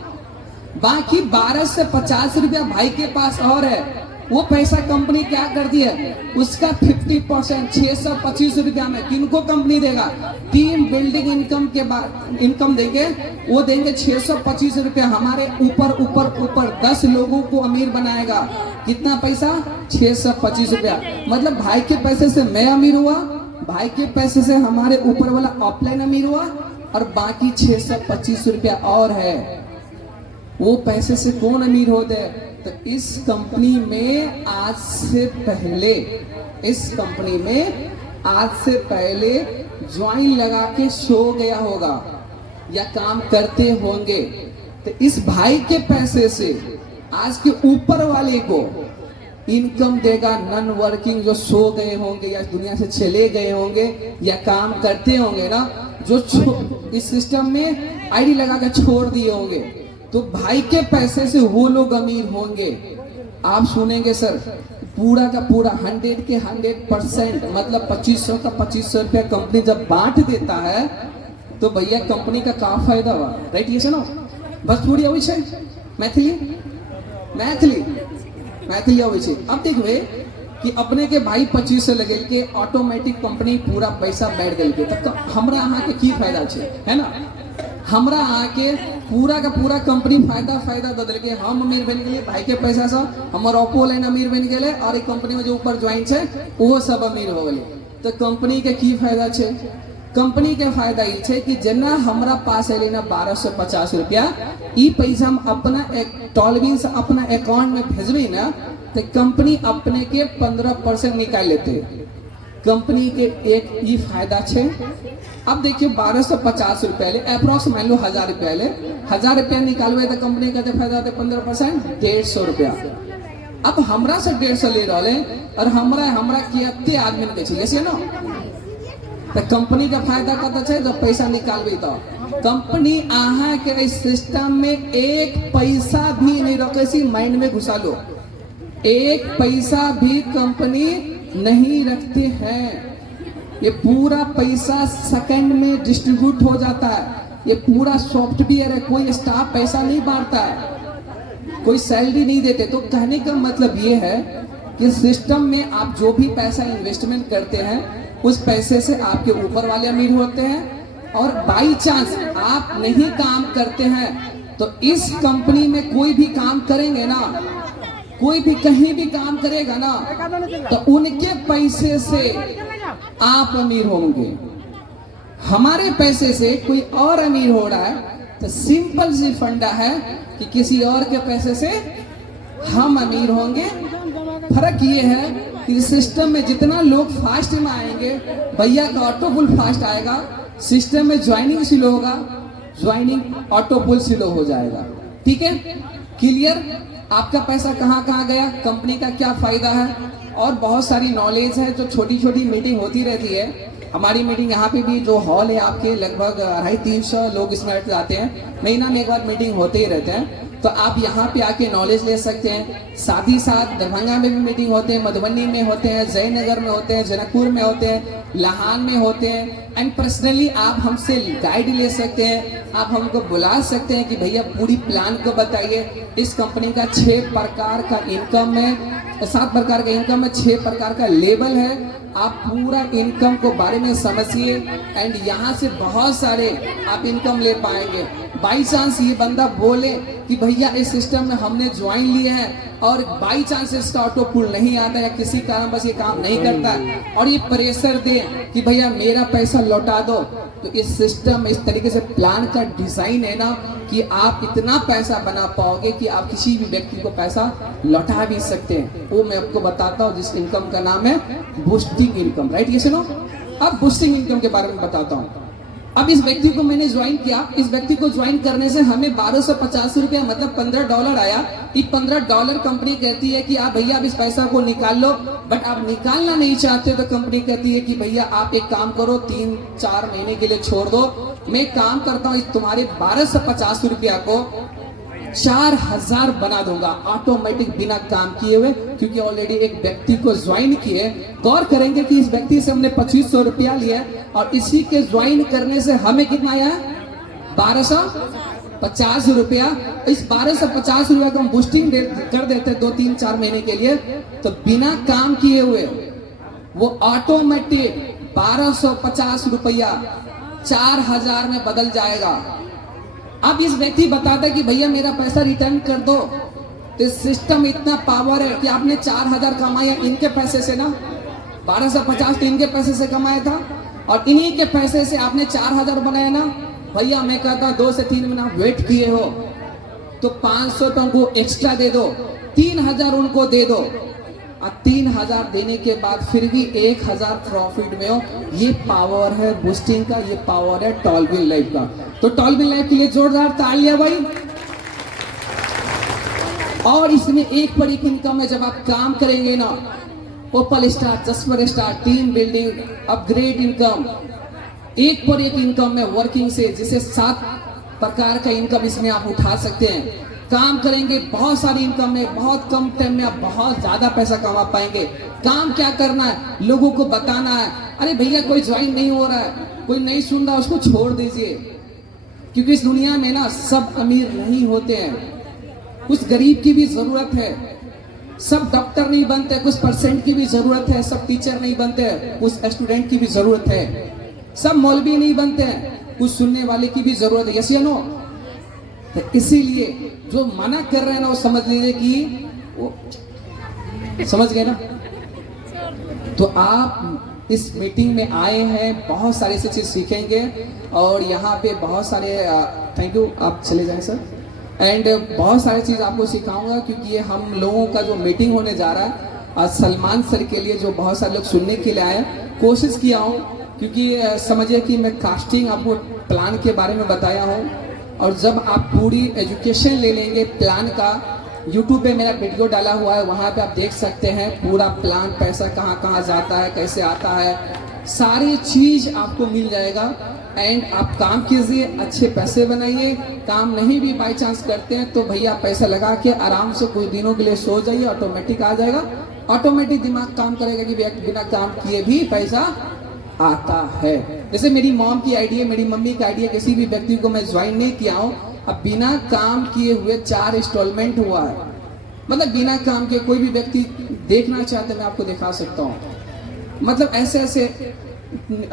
बाकी 12 से 50 रुपया भाई के पास और है, वो पैसा कंपनी क्या कर दी है? उसका 50% 625 रुपया में किनको कंपनी देगा? टीम बिल्डिंग इनकम के बाद इनकम देंगे, वो देंगे 625 रुपया। हमारे ऊपर ऊपर ऊपर 10 लोगों को अमीर बनाएगा। कितना पैसा? 625 रुपया। मतलब भाई के पैसे से मैं अमीर हुआ, भाई के पैसे से हमारे ऊपर वाला ऑफलाइन अमीर हुआ, और बाकी 625 रुपया और है। वो पैसे से कौन अमीर होते हैं? तो इस कंपनी में आज से पहले ज्वाइन लगा के सो गया होगा या काम करते होंगे, तो इस भाई के पैसे से आज के ऊपर वाले को इनकम देगा नॉन वर्किंग, जो सो गए होंगे या दुनिया से चले गए होंगे या काम करते होंगे ना, जो इस सिस्टम में आईडी लगा के छोड़ दिए होंगे, तो भाई के पैसे से वो लोग अमीर होंगे। आप सुनेंगे सर पूरा का पूरा 100 के 100%, मतलब 2500 का 2500 रुपया कंपनी जब बांट देता है तो भैया कंपनी का का फायदा हुआ? राइट? ये सुनो बस थोड़ी अवश्य मैथिली अवश्य। अब देखिए कि अपने के भाई 2500 लगे के ऑटोमेटिक कंपनी पूरा पैसा बैठ गए के, तब हमरा अहाँ के की फायदा छे, है ना? हमरा अहाँ के पूरा का पूरा कंपनी फायदा बदल के हम अमीर बन गए, भाई के पैसा से हमारे ऑपो लाइन अमीर बन गए, और एक कंपनी में जो ऊपर ज्वाइन है वो सब अमीर हो गए। तो कंपनी के की फायदा छे? कंपनी के फायदा ये छे कि जना हमरा पास है लेना 1250 रुपया, ई पैसा हम अपना टॉलबिन से अपना अकाउंट में भेजबे ना, तो कंपनी अपने के 15% निकाल लेते। कंपनी के एक ई फायदा छे। अब देखिए 1250 रुपया ले अप्रोक्स मान लो 1000 रुपया ले 1000 रुपया निकालवे तो कंपनी का फायदा होते 15% 150 रुपया। अब हमरा से 150 ले रहे और हमरा कितने आदमी ने चाहिए ऐसे ना तो कंपनी का फायदा कत है जब पैसा निकालबे तो कंपनी अहाँ के इस सिस्टम में एक पैसा भी नहीं रखे सी माइंड में घुसा लो, एक पैसा भी कंपनी नहीं रखते हैं। ये पूरा पैसा सेकंड में डिस्ट्रीब्यूट हो जाता है, ये पूरा सॉफ्टवेयर है, कोई स्टाफ पैसा नहीं बांटता है, कोई सैलरी नहीं देते। तो कहने का मतलब ये है कि सिस्टम में आप जो भी पैसा इन्वेस्टमेंट करते हैं उस पैसे से आपके ऊपर वाले अमीर होते हैं। और बाई चांस आप नहीं काम करते हैं तो इस कंपनी में कोई भी काम करेंगे ना, कोई भी कहीं भी काम करेगा ना तो उनके पैसे से आप अमीर होंगे। हमारे पैसे से कोई और अमीर हो रहा है तो सिंपल सी फंडा है कि किसी और के पैसे से हम अमीर होंगे। फर्क ये है कि सिस्टम में जितना लोग फास्ट में आएंगे भैया का ऑटो पुल फास्ट आएगा, सिस्टम में ज्वाइनिंग स्लो होगा, ज्वाइनिंग ऑटो पुल स्लो हो जाएगा। ठीक है, क्लियर? आपका पैसा कहाँ कहाँ गया, कंपनी का क्या फायदा है, और बहुत सारी नॉलेज है जो छोटी छोटी मीटिंग होती रहती है। हमारी मीटिंग यहाँ पे भी जो हॉल है आपके लगभग 250-300 लोग इसमें आते हैं, महीना में एक बार मीटिंग होते ही रहते हैं। तो आप यहाँ पे आके नॉलेज ले सकते हैं। साथ ही साथ दरभंगा में भी मीटिंग होते हैं, मधुबनी में होते हैं, जयनगर में होते हैं, जनकपुर में होते हैं, लाहान में होते हैं। एंड पर्सनली आप हमसे गाइड ले सकते हैं, आप हमको बुला सकते हैं कि भैया पूरी प्लान को बताइए। इस कंपनी का 6 प्रकार का इनकम है, 7 प्रकार का इनकम है, 6 प्रकार का लेवल है। आप पूरा इनकम को बारे में समझिए एंड यहाँ से बहुत सारे आप इनकम ले पाएंगे। बाई चांस ये बंदा बोले कि भैया इस सिस्टम में हमने ज्वाइन लिए हैं और बाई चांस इसका ऑटो पुल नहीं आता है, किसी कारण बस ये काम नहीं करता है और ये प्रेशर दे कि भैया मेरा पैसा लौटा दो, तो इस सिस्टम इस तरीके से प्लान का डिजाइन है ना कि आप इतना पैसा बना पाओगे कि आप किसी भी व्यक्ति को पैसा लौटा भी सकते हैं। वो मैं आपको बताता हूँ जिस इनकम का नाम है बूस्टिंग इनकम, राइट? ये सुनो, अब बूस्टिंग इनकम के बारे में बताता हूँ। अब इस व्यक्ति को मैंने ज्वाइन किया, इस व्यक्ति को ज्वाइन करने से हमें 1250 रुपया मतलब $15 आया। ये $15 कंपनी कहती है कि आप भैया आप इस पैसा को निकाल लो, बट आप निकालना नहीं चाहते तो कंपनी कहती है कि भैया आप एक काम करो 3-4 महीने के लिए छोड़ दो, मैं काम करता हूँ तुम्हारे 1250 रुपया को 4000 बना दूंगा ऑटोमेटिक बिना काम किए हुए, क्योंकि ऑलरेडी एक व्यक्ति को ज्वाइन किए। गौर करेंगे कि इस व्यक्ति से हमने 2500 रुपया लिया और इसी के ज्वाइन करने से हमें कितना आया है 1250 रुपया। इस 1250 रुपया को हम बूस्टिंग कर देते 2-3-4 महीने के लिए, तो बिना काम किए हुए वो ऑटोमेटिक 1250 रुपया 4000 में बदल जाएगा। अब इस व्यक्ति बताता है कि भैया मेरा पैसा रिटर्न कर दो, तो सिस्टम इतना पावर है कि आपने 4000 कमाया इनके पैसे से ना, 1250 तो इनके पैसे से कमाया था और इन्हीं के पैसे से आपने 4000 बनाया ना। भैया मैं कहता 2 से 3 महीना वेट किए हो तो 500 तो उनको एक्स्ट्रा दे दो, 3000 उनको दे दो और 3000 देने के बाद फिर भी 1000 प्रॉफिट में हो। ये पावर है बूस्टिंग का, ये पावर है टॉलबिल लाइफ का। तो टॉलबिल लाइफ के लिए जोरदार तालियां भाई। और इसमें एक पर एक इनकम है, जब आप काम करेंगे ना, opal star, jasper star, team building, upgrade income, एक पर एक इनकम में वर्किंग से, जिसे 7 प्रकार का इनकम इसमें आप उठा सकते हैं। काम करेंगे बहुत सारी इनकम में, बहुत कम टाइम में आप बहुत ज्यादा पैसा कमा पाएंगे। काम क्या करना है, लोगों को बताना है। अरे भैया कोई ज्वाइन नहीं हो रहा है, कोई नहीं सुन रहा, उसको छोड़ दीजिए, क्योंकि इस दुनिया में ना सब अमीर नहीं होते हैं, कुछ गरीब की भी जरूरत है। सब डॉक्टर नहीं बनते, कुछ परसेंट की भी जरूरत है। सब टीचर नहीं बनते, कुछ स्टूडेंट की भी जरूरत है। सब मौलवी नहीं बनते हैं, कुछ सुनने वाले की भी जरूरत है। यस या नो? तो इसीलिए जो मना कर रहे हैं ना वो समझ लीजिए कि वो समझ गए ना। तो आप इस मीटिंग में आए हैं, बहुत सारी ऐसी चीज सीखेंगे और यहाँ पे बहुत सारे थैंक यू, आप चले जाएं सर। एंड बहुत सारी चीज आपको सिखाऊंगा, क्योंकि ये हम लोगों का जो मीटिंग होने जा रहा है सलमान सर के लिए, जो बहुत सारे लोग सुनने के लिए आए, कोशिश किया हूँ, क्योंकि समझिए कि मैं कास्टिंग आपको प्लान के बारे में बताया हूँ, और जब आप पूरी एजुकेशन ले लेंगे प्लान का, यूट्यूब पे मेरा वीडियो डाला हुआ है, वहाँ पे आप देख सकते हैं पूरा प्लान, पैसा कहाँ कहाँ जाता है, कैसे आता है, सारी चीज़ आपको मिल जाएगा। एंड आप काम कीजिए, अच्छे पैसे बनाइए। काम नहीं भी बाई चांस करते हैं तो भैया पैसा लगा के आराम से कुछ दिनों के लिए सो जाइए, ऑटोमेटिक आ जाएगा। ऑटोमेटिक दिमाग काम करेगा कि बिना काम किए भी पैसा आता है। जैसे मेरी मॉम की आइडिया, मेरी मम्मी की आइडिया, किसी भी व्यक्ति को मैं ज्वाइन नहीं किया हूँ, अब बिना काम किए हुए 4 इंस्टॉलमेंट हुआ है। मतलब बिना काम के कोई भी व्यक्ति देखना चाहते मैं आपको दिखा सकता हूँ। मतलब ऐसे ऐसे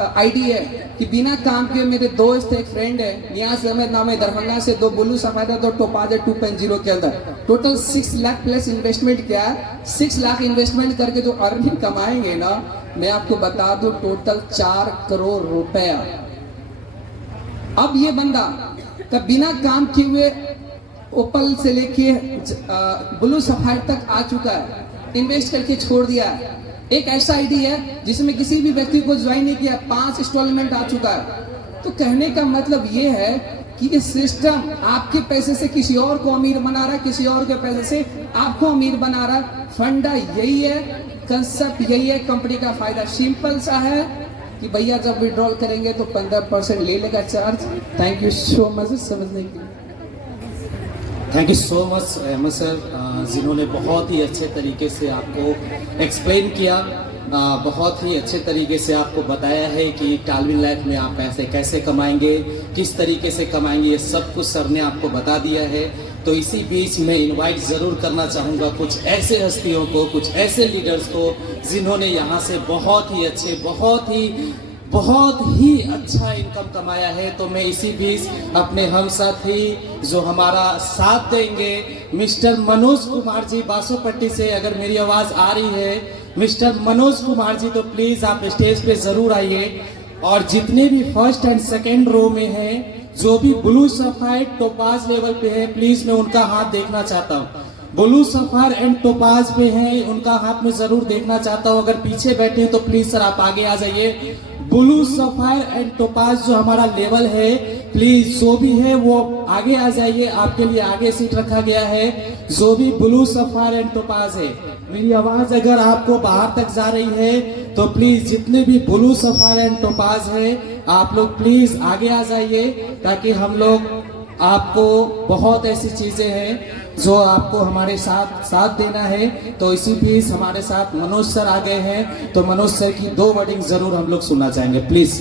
आइडिया है कि बिना काम के। मेरे दोस्त एक फ्रेंड है, नियाज अहमद नाम है, दरभंगा से, 2 ब्लू सफायर 2 टोपाज 2.0 के अंदर टोटल 6 लाख प्लस इन्वेस्टमेंट किया है। 6 लाख इन्वेस्टमेंट करके जो अर्निंग कमाएंगे ना, मैं आपको बता दूं टोटल 4 करोड़ रुपया। अब ये बंदा का बिना काम किए हुए ओपल से लेके ब्लू सफायर तक आ चुका है, इन्वेस्ट करके छोड़ दिया है। एक ऐसा आइडिया है जिसमें किसी भी व्यक्ति को ज्वाइन नहीं किया, 5 इंस्टॉलमेंट आ चुका है। तो कहने का मतलब ये है कि ये सिस्टम आपके पैसे से किसी और को अमीर बना रहा है, किसी और के पैसे से आपको अमीर बना रहा है। फंडा यही है, कंसेप्ट यही है। कंपनी का फायदा सिंपल सा है कि भैया जब विड्रॉल करेंगे तो 15% ले लेगा charge. Thank you so much समझने के लिए। Thank you so much Ahmad sir, जिन्होंने बहुत ही अच्छे तरीके से आपको एक्सप्लेन किया, बहुत ही अच्छे तरीके से आपको बताया है कि टालविन लाइफ में आप पैसे कैसे कमाएंगे, किस तरीके से कमाएंगे, ये सब कुछ सर ने आपको बता दिया है। तो इसी बीच मैं इनवाइट ज़रूर करना चाहूँगा कुछ ऐसे हस्तियों को, कुछ ऐसे लीडर्स को जिन्होंने यहाँ से बहुत ही अच्छे, बहुत ही अच्छा इनकम कमाया है। तो मैं इसी बीच अपने हम साथी जो हमारा साथ देंगे, मिस्टर मनोज कुमार जी बासोपट्टी से, अगर मेरी आवाज़ आ रही है मिस्टर मनोज कुमार जी, तो प्लीज़ आप स्टेज पे ज़रूर आइए। और जितने भी फर्स्ट एंड सेकेंड रो में हैं, जो भी ब्लू सफायर टोपाज लेवल पे है, प्लीज़ मैं उनका हाथ देखना चाहता हूँ। ब्लू सफायर एंड टोपाज पे हैं, उनका हाथ में ज़रूर देखना चाहता हूँ। अगर पीछे बैठे हैं तो प्लीज़ सर आप आगे आ जाइए। ब्लू सफायर एंड टोपाज जो हमारा लेवल है, प्लीज जो भी है वो आगे आ जाइए, आपके लिए आगे सीट रखा गया है। जो भी ब्लू सफायर एंड टोपाज है, मेरी आवाज अगर आपको बाहर तक जा रही है तो प्लीज जितने भी ब्लू सफायर एंड टोपाज है, आप लोग प्लीज आगे आ जाइए, ताकि हम लोग आपको बहुत ऐसी चीजें हैं जो आपको हमारे साथ देना है। तो इसी बीच हमारे साथ मनोज सर आ गए हैं, तो मनोज सर की 2 वर्डिंग जरूर हम लोग सुनना चाहेंगे, प्लीज।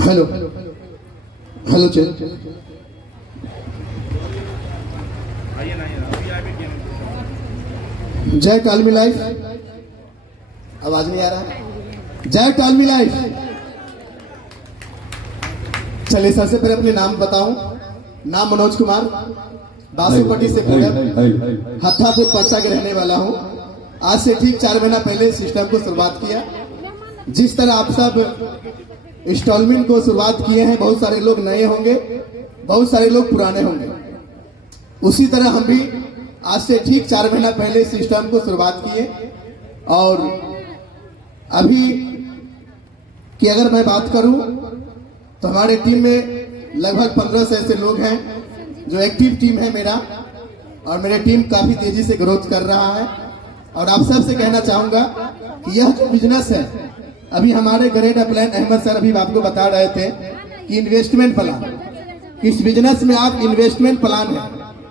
हेलो चल, जय टालमी लाइफ। आवाज नहीं आ रहा? जय टालमी लाइफ। चलिए सबसे पहले अपने नाम बताऊं। नाम मनोज कुमार, बासुपट्टी से हत्थापुर परसा के रहने वाला हूं। आज से ठीक 4 महीना पहले सिस्टम को शुरुआत किया। जिस तरह आप सब इंस्टॉलमेंट को शुरुआत किए हैं, बहुत सारे लोग नए होंगे, बहुत सारे लोग पुराने होंगे। उसी तरह हम भी आज से ठीक 4 महीना पहले सिस्टम को शुरुआत किए। और अभी की अगर मैं बात करूं तो हमारे टीम में लगभग 15 से ऐसे लोग हैं जो एक्टिव टीम है मेरा, और मेरी टीम काफ़ी तेज़ी से ग्रोथ कर रहा है। और आप सबसे कहना चाहूँगा कि यह जो बिजनेस है, अभी हमारे ग्रेड अपलाइन अहमद सर अभी आपको बता रहे थे कि इन्वेस्टमेंट प्लान, इस बिजनेस में आप इन्वेस्टमेंट प्लान है,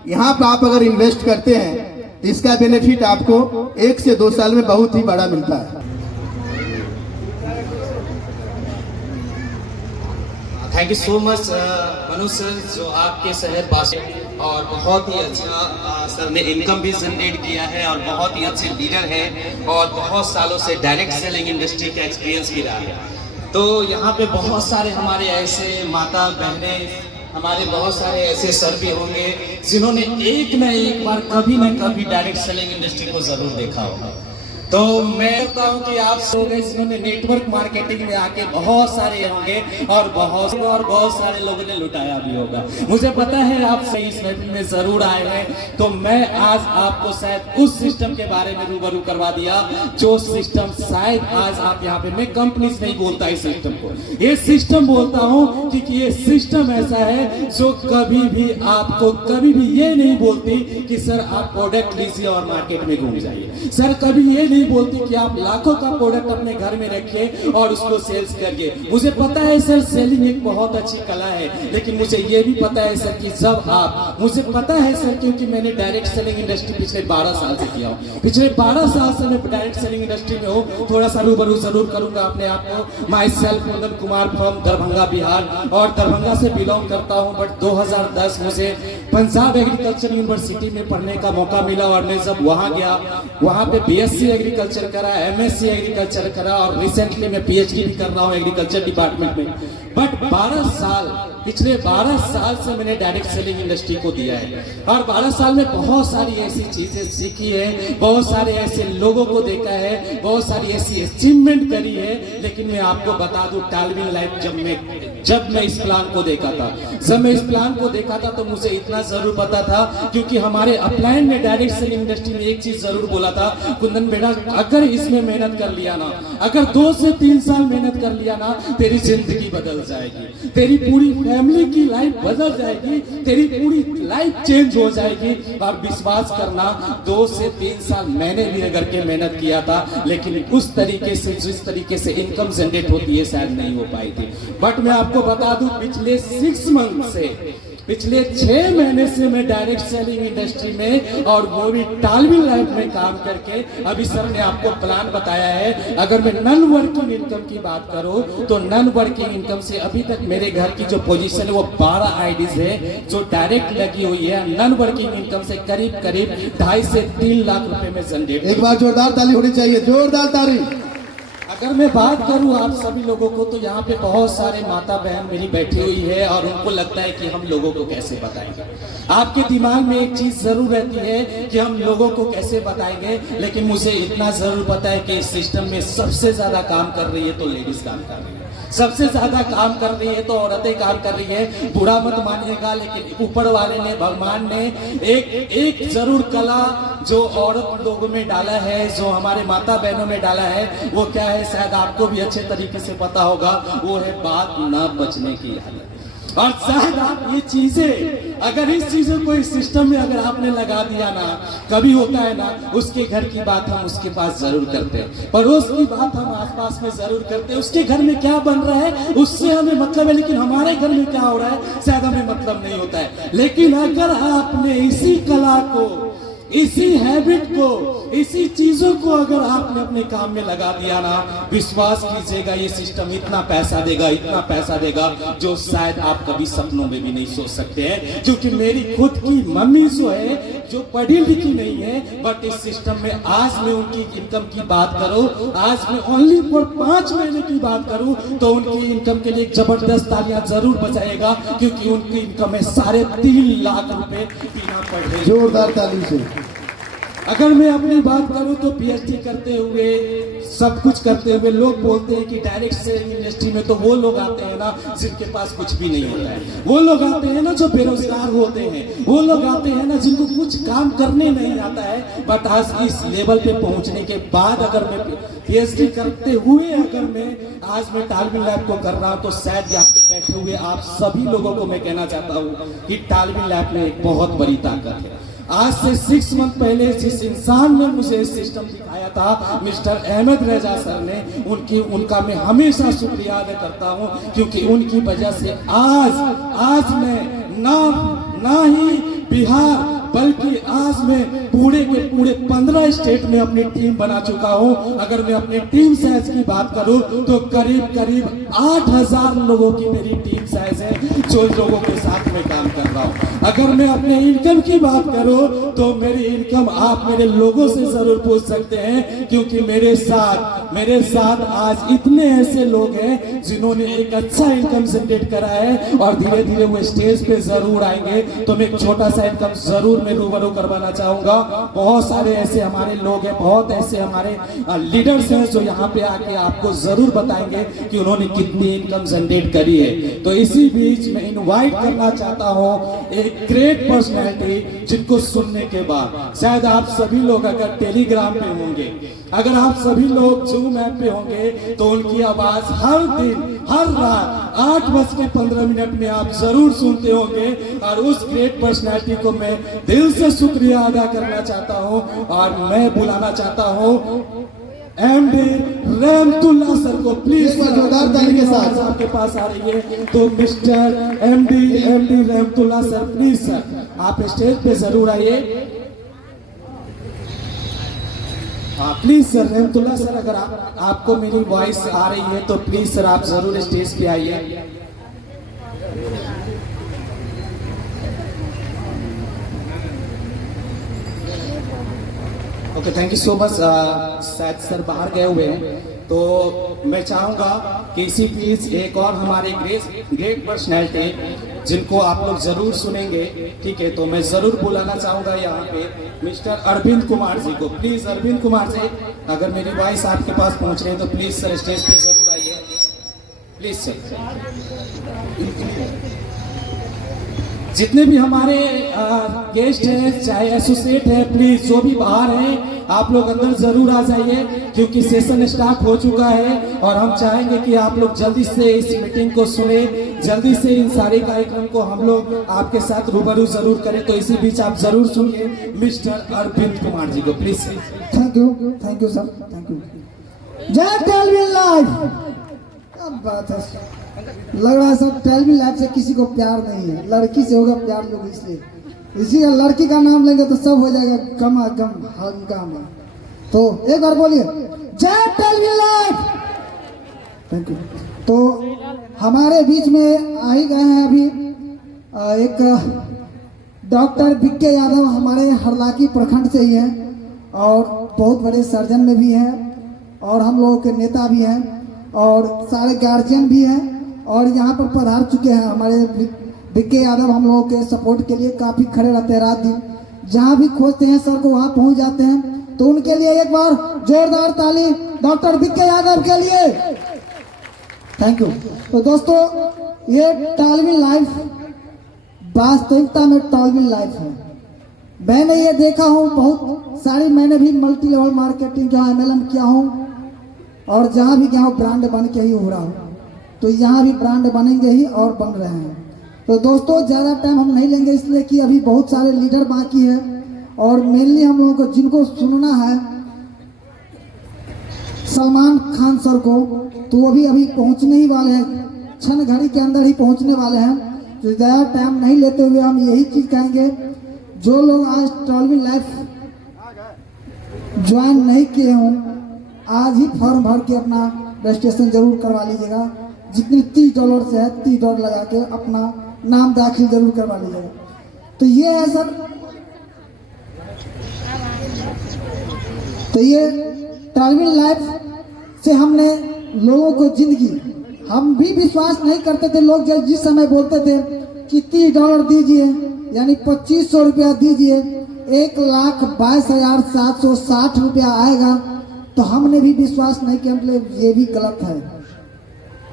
यहाँ पर आप अगर इन्वेस्ट करते हैं तो इसका बेनिफिट आपको 1 से 2 साल में बहुत ही बड़ा मिलता है। Thank you so much Manoj sir, जो आपके शहर पास और बहुत ही अच्छा सर ने इनकम भी जनरेट किया है, और बहुत ही अच्छे लीडर हैं, और बहुत सालों से डायरेक्ट सेलिंग इंडस्ट्री का एक्सपीरियंस भी रहा है। तो यहाँ पे बहुत सारे हमारे ऐसे माता बहनें, हमारे बहुत सारे ऐसे सर भी होंगे जिन्होंने एक न एक बार कभी न कभी डायरेक्ट सेलिंग इंडस्ट्री को जरूर देखा होगा। तो मैं कहता हूँ कि आप लोग जिन्होंने नेटवर्क मार्केटिंग में आके बहुत सारे होंगे और बहुत सारे लोगों ने लुटाया भी होगा। मुझे पता है आप सही इस महफिल में जरूर आए हैं, तो मैं आज आपको शायद उस सिस्टम के बारे में रूबरू करवा दिया जो सिस्टम शायद आज आप यहाँ पे, मैं कंपनीज नहीं बोलता इस सिस्टम को, ये सिस्टम बोलता हूँ क्योंकि ये सिस्टम ऐसा है जो कभी भी आपको कभी भी ये नहीं बोलती कि सर आप प्रोडक्ट लीजिए और मार्केट में घूम जाइए। सर कभी ये नहीं बोलती कि आप लाखों का प्रोडक्ट अपने घर में रखिए और उसको सेल्स करिए। मुझे पता है सर सेलिंग एक बहुत अच्छी कला है, लेकिन मुझे ये भी पता है सर कि जब आप, मुझे पता है सर क्योंकि मैंने डायरेक्ट सेलिंग इंडस्ट्री पिछले 12 साल से किया हूँ, पिछले 12 साल से मैं डायरेक्ट सेलिंग इंडस्ट्री में हूँ। थोड़ा सा रूबरू जरूर करूंगा अपने आप को। My self Kundan Kumar from Darbhanga Bihar, और दरभंगा से बिलोंग करता हूँ। बट 2010 मुझे पंजाब एग्रीकल्चर यूनिवर्सिटी में पढ़ने का मौका मिला और मैं जब वहाँ गया, वहाँ पे बीएससी एग्रीकल्चर करा, एमएससी एग्रीकल्चर करा और रिसेंटली मैं पीएचडी भी कर रहा हूँ एग्रीकल्चर डिपार्टमेंट में। बट 12 साल, पिछले 12 साल से मैंने डायरेक्ट सेलिंग इंडस्ट्री को दिया है और 12 साल में बहुत सारी ऐसी चीजें सीखी है, बहुत सारे ऐसे लोगों को देखा है, बहुत सारी ऐसी अचीवमेंट करी है। लेकिन मैं आपको बता दूं, टालविन लाइफ जब मैं इस प्लान को देखा था, तो मुझे इतना जरूर पता था, क्योंकि हमारे अपलाइन ने डायरेक्ट सेलिंग इंडस्ट्री में एक चीज जरूर बोला था, कुंदन बेटा अगर इसमें मेहनत कर लिया ना, अगर 2 से 3 साल मेहनत कर लिया ना, तेरी जिंदगी बदल जाएगी, तेरी पूरी फैमिली की लाइफ बदल जाएगी, तेरी पूरी लाइफ चेंज हो जाएगी। और विश्वास करना 2 से 3 साल मैंने भी अगर के मेहनत किया था, लेकिन उस तरीके से जिस तरीके से इनकम जनरेट होती है शायद नहीं हो पाई थी। बट मैं आपको बता दूं, पिछले 6 मंथ से, पिछले 6 महीने से मैं डायरेक्ट सेलिंग इंडस्ट्री में और वो भी टालविन लाइफ में काम करके, अभी सर ने आपको प्लान बताया है। अगर मैं नॉन वर्किंग इनकम की बात करूं तो नॉन वर्किंग इनकम से अभी तक मेरे घर की जो पोजीशन है वो 12 आईडीज है जो डायरेक्ट लगी हुई है। नॉन वर्किंग इनकम से करीब 2.5 से 3 लाख रुपए में जनरेट। एक बार जोरदार ताली होनी चाहिए, जोरदार ताली। अगर मैं बात करूं आप सभी लोगों को, तो यहाँ पे बहुत सारे माता बहन मेरी बैठी हुई है और उनको लगता है कि हम लोगों को कैसे बताएंगे। आपके दिमाग में एक चीज जरूर रहती है कि हम लोगों को कैसे बताएंगे, लेकिन मुझे इतना जरूर पता है कि इस सिस्टम में सबसे ज्यादा काम कर रही है तो लेडीज काम कर रही है, सबसे ज्यादा काम कर रही है तो औरतें काम कर रही है। बुरा मत मानिएगा, लेकिन ऊपर वाले ने, भगवान ने एक जरूर कला जो औरत लोगों में डाला है, जो हमारे माता बहनों में डाला है, वो क्या है शायद आपको भी अच्छे तरीके से पता होगा, वो है बात ना बचने की आदत। और शायद आप ये चीजें, अगर इस चीजों को इस सिस्टम में अगर आपने लगा दिया ना, कभी होता है ना, उसके घर की बात हम उसके पास जरूर करते हैं, पड़ोस की बात हम आसपास में जरूर करते हैं, उसके घर में क्या बन रहा है उससे हमें मतलब है, लेकिन हमारे घर में क्या हो रहा है शायद हमें मतलब नहीं होता है। लेकिन अगर आपने इसी कला को, इसी हैबिट को, इसी चीजों को अगर आपने अपने काम में लगा दिया ना, विश्वास कीजिएगा ये सिस्टम इतना पैसा देगा, इतना पैसा देगा जो शायद आप कभी सपनों में भी नहीं सोच सकते हैं। क्योंकि मेरी खुद की मम्मी जो है, जो पढ़ी लिखी नहीं है, बट इस सिस्टम में आज मैं उनकी इनकम की बात करूं, आज मैं ओनली फॉर 5 महीने की बात करूं, तो उनकी इनकम के लिए जबरदस्त तालियां जरूर बजाएगा, क्योंकि उनकी इनकम है 3.5 लाख रुपए बिना पढ़े। जोरदार ताली से। अगर मैं अपनी बात करूं तो पीएचडी करते हुए, सब कुछ करते हुए, लोग बोलते हैं कि डायरेक्ट सेलिंग इंडस्ट्री में तो वो लोग आते हैं ना जिनके पास कुछ भी नहीं होता है, वो लोग आते हैं ना जो बेरोजगार होते हैं, वो लोग आते हैं ना जिनको कुछ काम करने नहीं आता है। बट आज इस लेवल पे पहुंचने के बाद अगर मैं पीएचडी करते हुए अगर मैं आज मैं टालविन लैब को कर रहा हूं, तो शायद यहाँ पे बैठे हुए आप सभी लोगों को मैं कहना चाहता हूँ कि टालविन लैब में एक बहुत बड़ी ताकत है। आज से 6 मंथ पहले जिस इंसान ने मुझे इस सिस्टम सिखाया था, मिस्टर अहमद रजा सर ने, उनका मैं हमेशा शुक्रिया अदा करता हूं, क्योंकि उनकी वजह से आज मैं ना ही बिहार बल्कि आज मैं पूरे के पूरे 15 स्टेट में अपनी टीम बना चुका हूं। अगर मैं अपनी टीम साइज की बात करूं तो करीब 8000 लोगों की मेरी टीम साइज है, जो लोगों के साथ में काम कर रहा हूं। अगर मैं अपने इनकम की बात करूं तो मेरी इनकम आप मेरे लोगों से जरूर पूछ सकते हैं, क्योंकि मेरे साथ मेरे साथ आज इतने ऐसे लोग हैं जिन्होंने एक अच्छा इनकम जनरेट करा है और धीरे धीरे वो स्टेज पे जरूर आएंगे। तो मैं एक छोटा सा इनकम जरूर मैं रूबरू करवाना चाहूंगा। बहुत सारे ऐसे हमारे लोग हैं, बहुत ऐसे हमारे लीडर्स हैं जो यहाँ पे आके आपको जरूर बताएंगे कि उन्होंने कितनी इनकम जनरेट करी है। तो इसी बीच मैं इनवाइट करना चाहता हूँ एक ग्रेट पर्सनैलिटी जिनको सुनने के बाद शायद आप सभी लोग अगर टेलीग्राम पे होंगे, अगर आप सभी लोग जूम ऐप पे होंगे तो उनकी आवाज हर दिन हर रात 8:15 में आप जरूर सुनते होंगे। और उस ग्रेट पर्सनैलिटी को मैं दिल से शुक्रिया अदा करना चाहता हूँ और मैं बुलाना चाहता हूँ एमडी रहमतुल्लाह सर को। प्लीज जोरदार ताली के साथ आपके पास आ रही है। तो मिस्टर एमडी रहमतुल्लाह सर, प्लीज सर आप स्टेज पे जरूर आइए। प्लीज सर रहमतुल्लाह सर, अगर आपको मेरी वॉइस आ रही है तो प्लीज सर आप जरूर स्टेज पे आइए। Okay, thank you so much. शायद सर बाहर गए हुए हैं तो मैं चाहूंगा कि इसी प्लीज एक और हमारे ग्रेट पर्सनैलिटी जिनको आप लोग जरूर सुनेंगे, ठीक है, तो मैं जरूर बुलाना चाहूंगा यहाँ पे मिस्टर अरविंद कुमार जी को। प्लीज अरविंद कुमार जी, अगर मेरी वॉइस आपके पास पहुंच रही है तो प्लीज सर स्टेज पे जरूर आइए। Please sir. जितने भी हमारे गेस्ट हैं, चाहे एसोसिएट है, प्लीज जो भी बाहर हैं आप लोग अंदर जरूर आ जाइए क्योंकि सेशन स्टार्ट हो चुका है और हम चाहेंगे कि आप लोग जल्दी से इस मीटिंग को सुने, जल्दी से इन सारे कार्यक्रम को हम लोग आपके साथ रूबरू जरूर करें। तो इसी बीच आप जरूर सुनिए मिस्टर अरविंद कुमार जी को, please. Thank you sir, thank you. जय टेलविन लाइफ। क्या बात है, लग रहा है सब टेलविन लाइफ से किसी को प्यार नहीं है, लड़की से होगा प्यार लोग, इसलिए इसी का लड़की का नाम लेंगे तो सब हो जाएगा गम हंगामा। तो एक बार बोलिए जय टेलविन लाइफ। Thank you. तो हमारे बीच में आ ही गए हैं अभी एक डॉक्टर बिक्के यादव, हमारे हरलाकी प्रखंड से ही हैं और बहुत बड़े सर्जन में भी हैं और हम लोगों के नेता भी हैं और सारे गार्जियन भी हैं और यहाँ पर पधार चुके हैं। हमारे बिक्के यादव हम लोगों के सपोर्ट के लिए काफ़ी खड़े रहते हैं, रात दिन जहाँ भी खोजते हैं सर को वहाँ पहुँच जाते हैं। तो उनके लिए एक बार जोरदार ताली डॉक्टर बिक्के यादव के लिए। Thank you. तो दोस्तों ये टेलविन लाइफ वास्तविकता में टेलविन लाइफ है। मैंने ये देखा हूँ बहुत सारी, मैंने भी मल्टी लेवल मार्केटिंग जहाँ MLM किया हूँ और जहाँ भी गया हूँ ब्रांड बन के ही हो रहा हूँ। तो यहाँ भी ब्रांड बनेंगे ही और बन रहे हैं। तो दोस्तों ज़्यादा टाइम हम नहीं लेंगे इसलिए कि अभी बहुत सारे लीडर बाकी है और मेनली हम लोगों को जिनको सुनना है सलमान खान सर को, तो वो भी अभी पहुंचने ही वाले हैं, क्षण घड़ी के अंदर ही पहुंचने वाले हैं। तो ज़्यादा टाइम नहीं लेते हुए हम यही चीज़ कहेंगे, जो लोग आज टेलविन लाइफ ज्वाइन नहीं किए हों आज ही फॉर्म भर के अपना रजिस्ट्रेशन जरूर करवा लीजिएगा। जितनी $30 से है $30 लगा के अपना नाम दाखिल जरूर करवा लीजिएगा। तो ये है सर, तो ये टेलविन लाइफ से हमने लोगों को जिंदगी, हम भी विश्वास नहीं करते थे, लोग जब जिस समय बोलते थे कि $30 दीजिए यानी 2500 रुपया दीजिए 1,22,760 रुपया आएगा, तो हमने भी विश्वास नहीं किया, मतलब ये भी गलत है।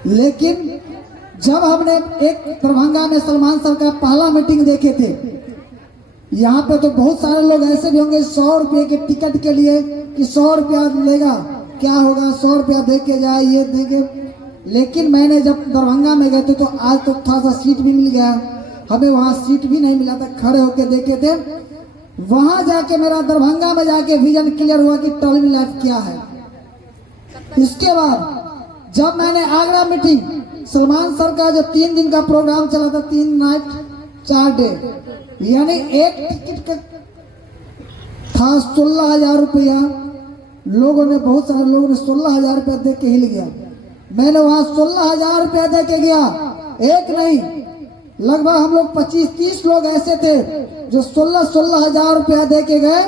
लेकिन जब हमने एक दरभंगा में सलमान सर का पहला मीटिंग देखे थे, यहाँ पे तो बहुत सारे लोग ऐसे भी होंगे 100 रुपये के टिकट के लिए कि 100 रुपया लेगा क्या होगा, 100 रुपया दे के जाए ये देंगे। लेकिन मैंने जब दरभंगा में गए थे तो आज तो थोड़ा सा सीट भी मिल गया, हमें वहाँ सीट भी नहीं मिला था, खड़े होके देखे थे। वहाँ जाके मेरा दरभंगा में जाके विजन क्लियर हुआ कि टेलविन लाइफ क्या है। इसके बाद जब मैंने आगरा मीटिंग, सलमान सर का जो 3 दिन का प्रोग्राम चला था, 3 नाइट 4 डे, यानी एक टिकट का था 16,000 रुपया। लोगों ने, बहुत सारे लोगों ने 16,000 रुपया दे के हिल गया। मैंने वहाँ 16,000 रुपया दे के गया, एक नहीं लगभग हम लोग 25-30 लोग ऐसे थे जो 16,000 रुपया दे के गए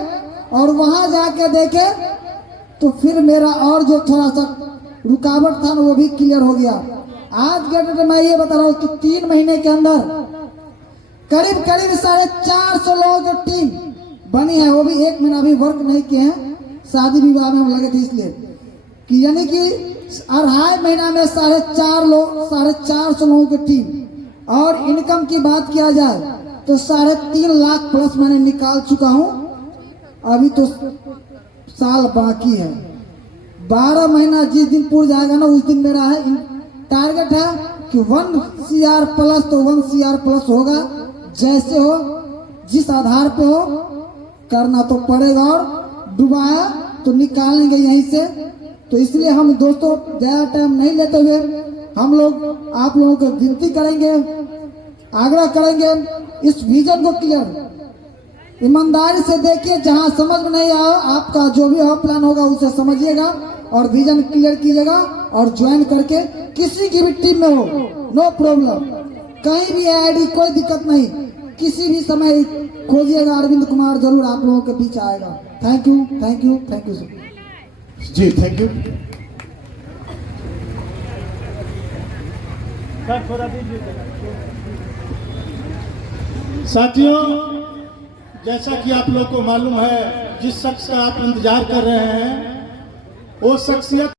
और वहां जाके देखे तो फिर मेरा और जो थोड़ा सा रुकावट था ना वो भी क्लियर हो गया। आज के डेट में मैं ये बता रहा हूँ कि 3 महीने के अंदर करीब 450 लोगों की टीम बनी है, वो भी 1 महीना भी वर्क नहीं किए हैं, शादी विवाह में हम लगे थे इसलिए कि यानी कि 2.5 महीना में 450 लोगों की टीम। और इनकम की बात किया जाए तो 3.5 लाख प्लस मैंने निकाल चुका हूँ। अभी तो साल बाकी है, 12 महीना जिस दिन पूरा जाएगा ना उस दिन मेरा है टारगेट है कि 1 CR प्लस तो 1 CR प्लस होगा। जैसे हो जिस आधार पे हो करना तो पड़ेगा, और डुबाया तो निकालेंगे यहीं से। तो इसलिए हम दोस्तों ज़्यादा टाइम नहीं लेते हुए हम लोग आप लोगों को विनती करेंगे, आग्रह करेंगे, इस विजन को क्लियर ईमानदारी से देखिए। जहां समझ में नहीं आया आपका जो भी प्लान होगा उसे समझिएगा और विजन क्लियर कीजिएगा और ज्वाइन करके किसी की भी टीम में हो, नो प्रॉब्लम, कहीं भी आईडी कोई दिक्कत नहीं, किसी भी समय खोजिएगा, अरविंद कुमार जरूर आप लोगों के बीच आएगा। Thank you, thank you, thank you जी, थैंक यू। साथियों, जैसा कि आप लोग को मालूम है, जिस शख्स का आप इंतजार कर रहे हैं वो शख्सियत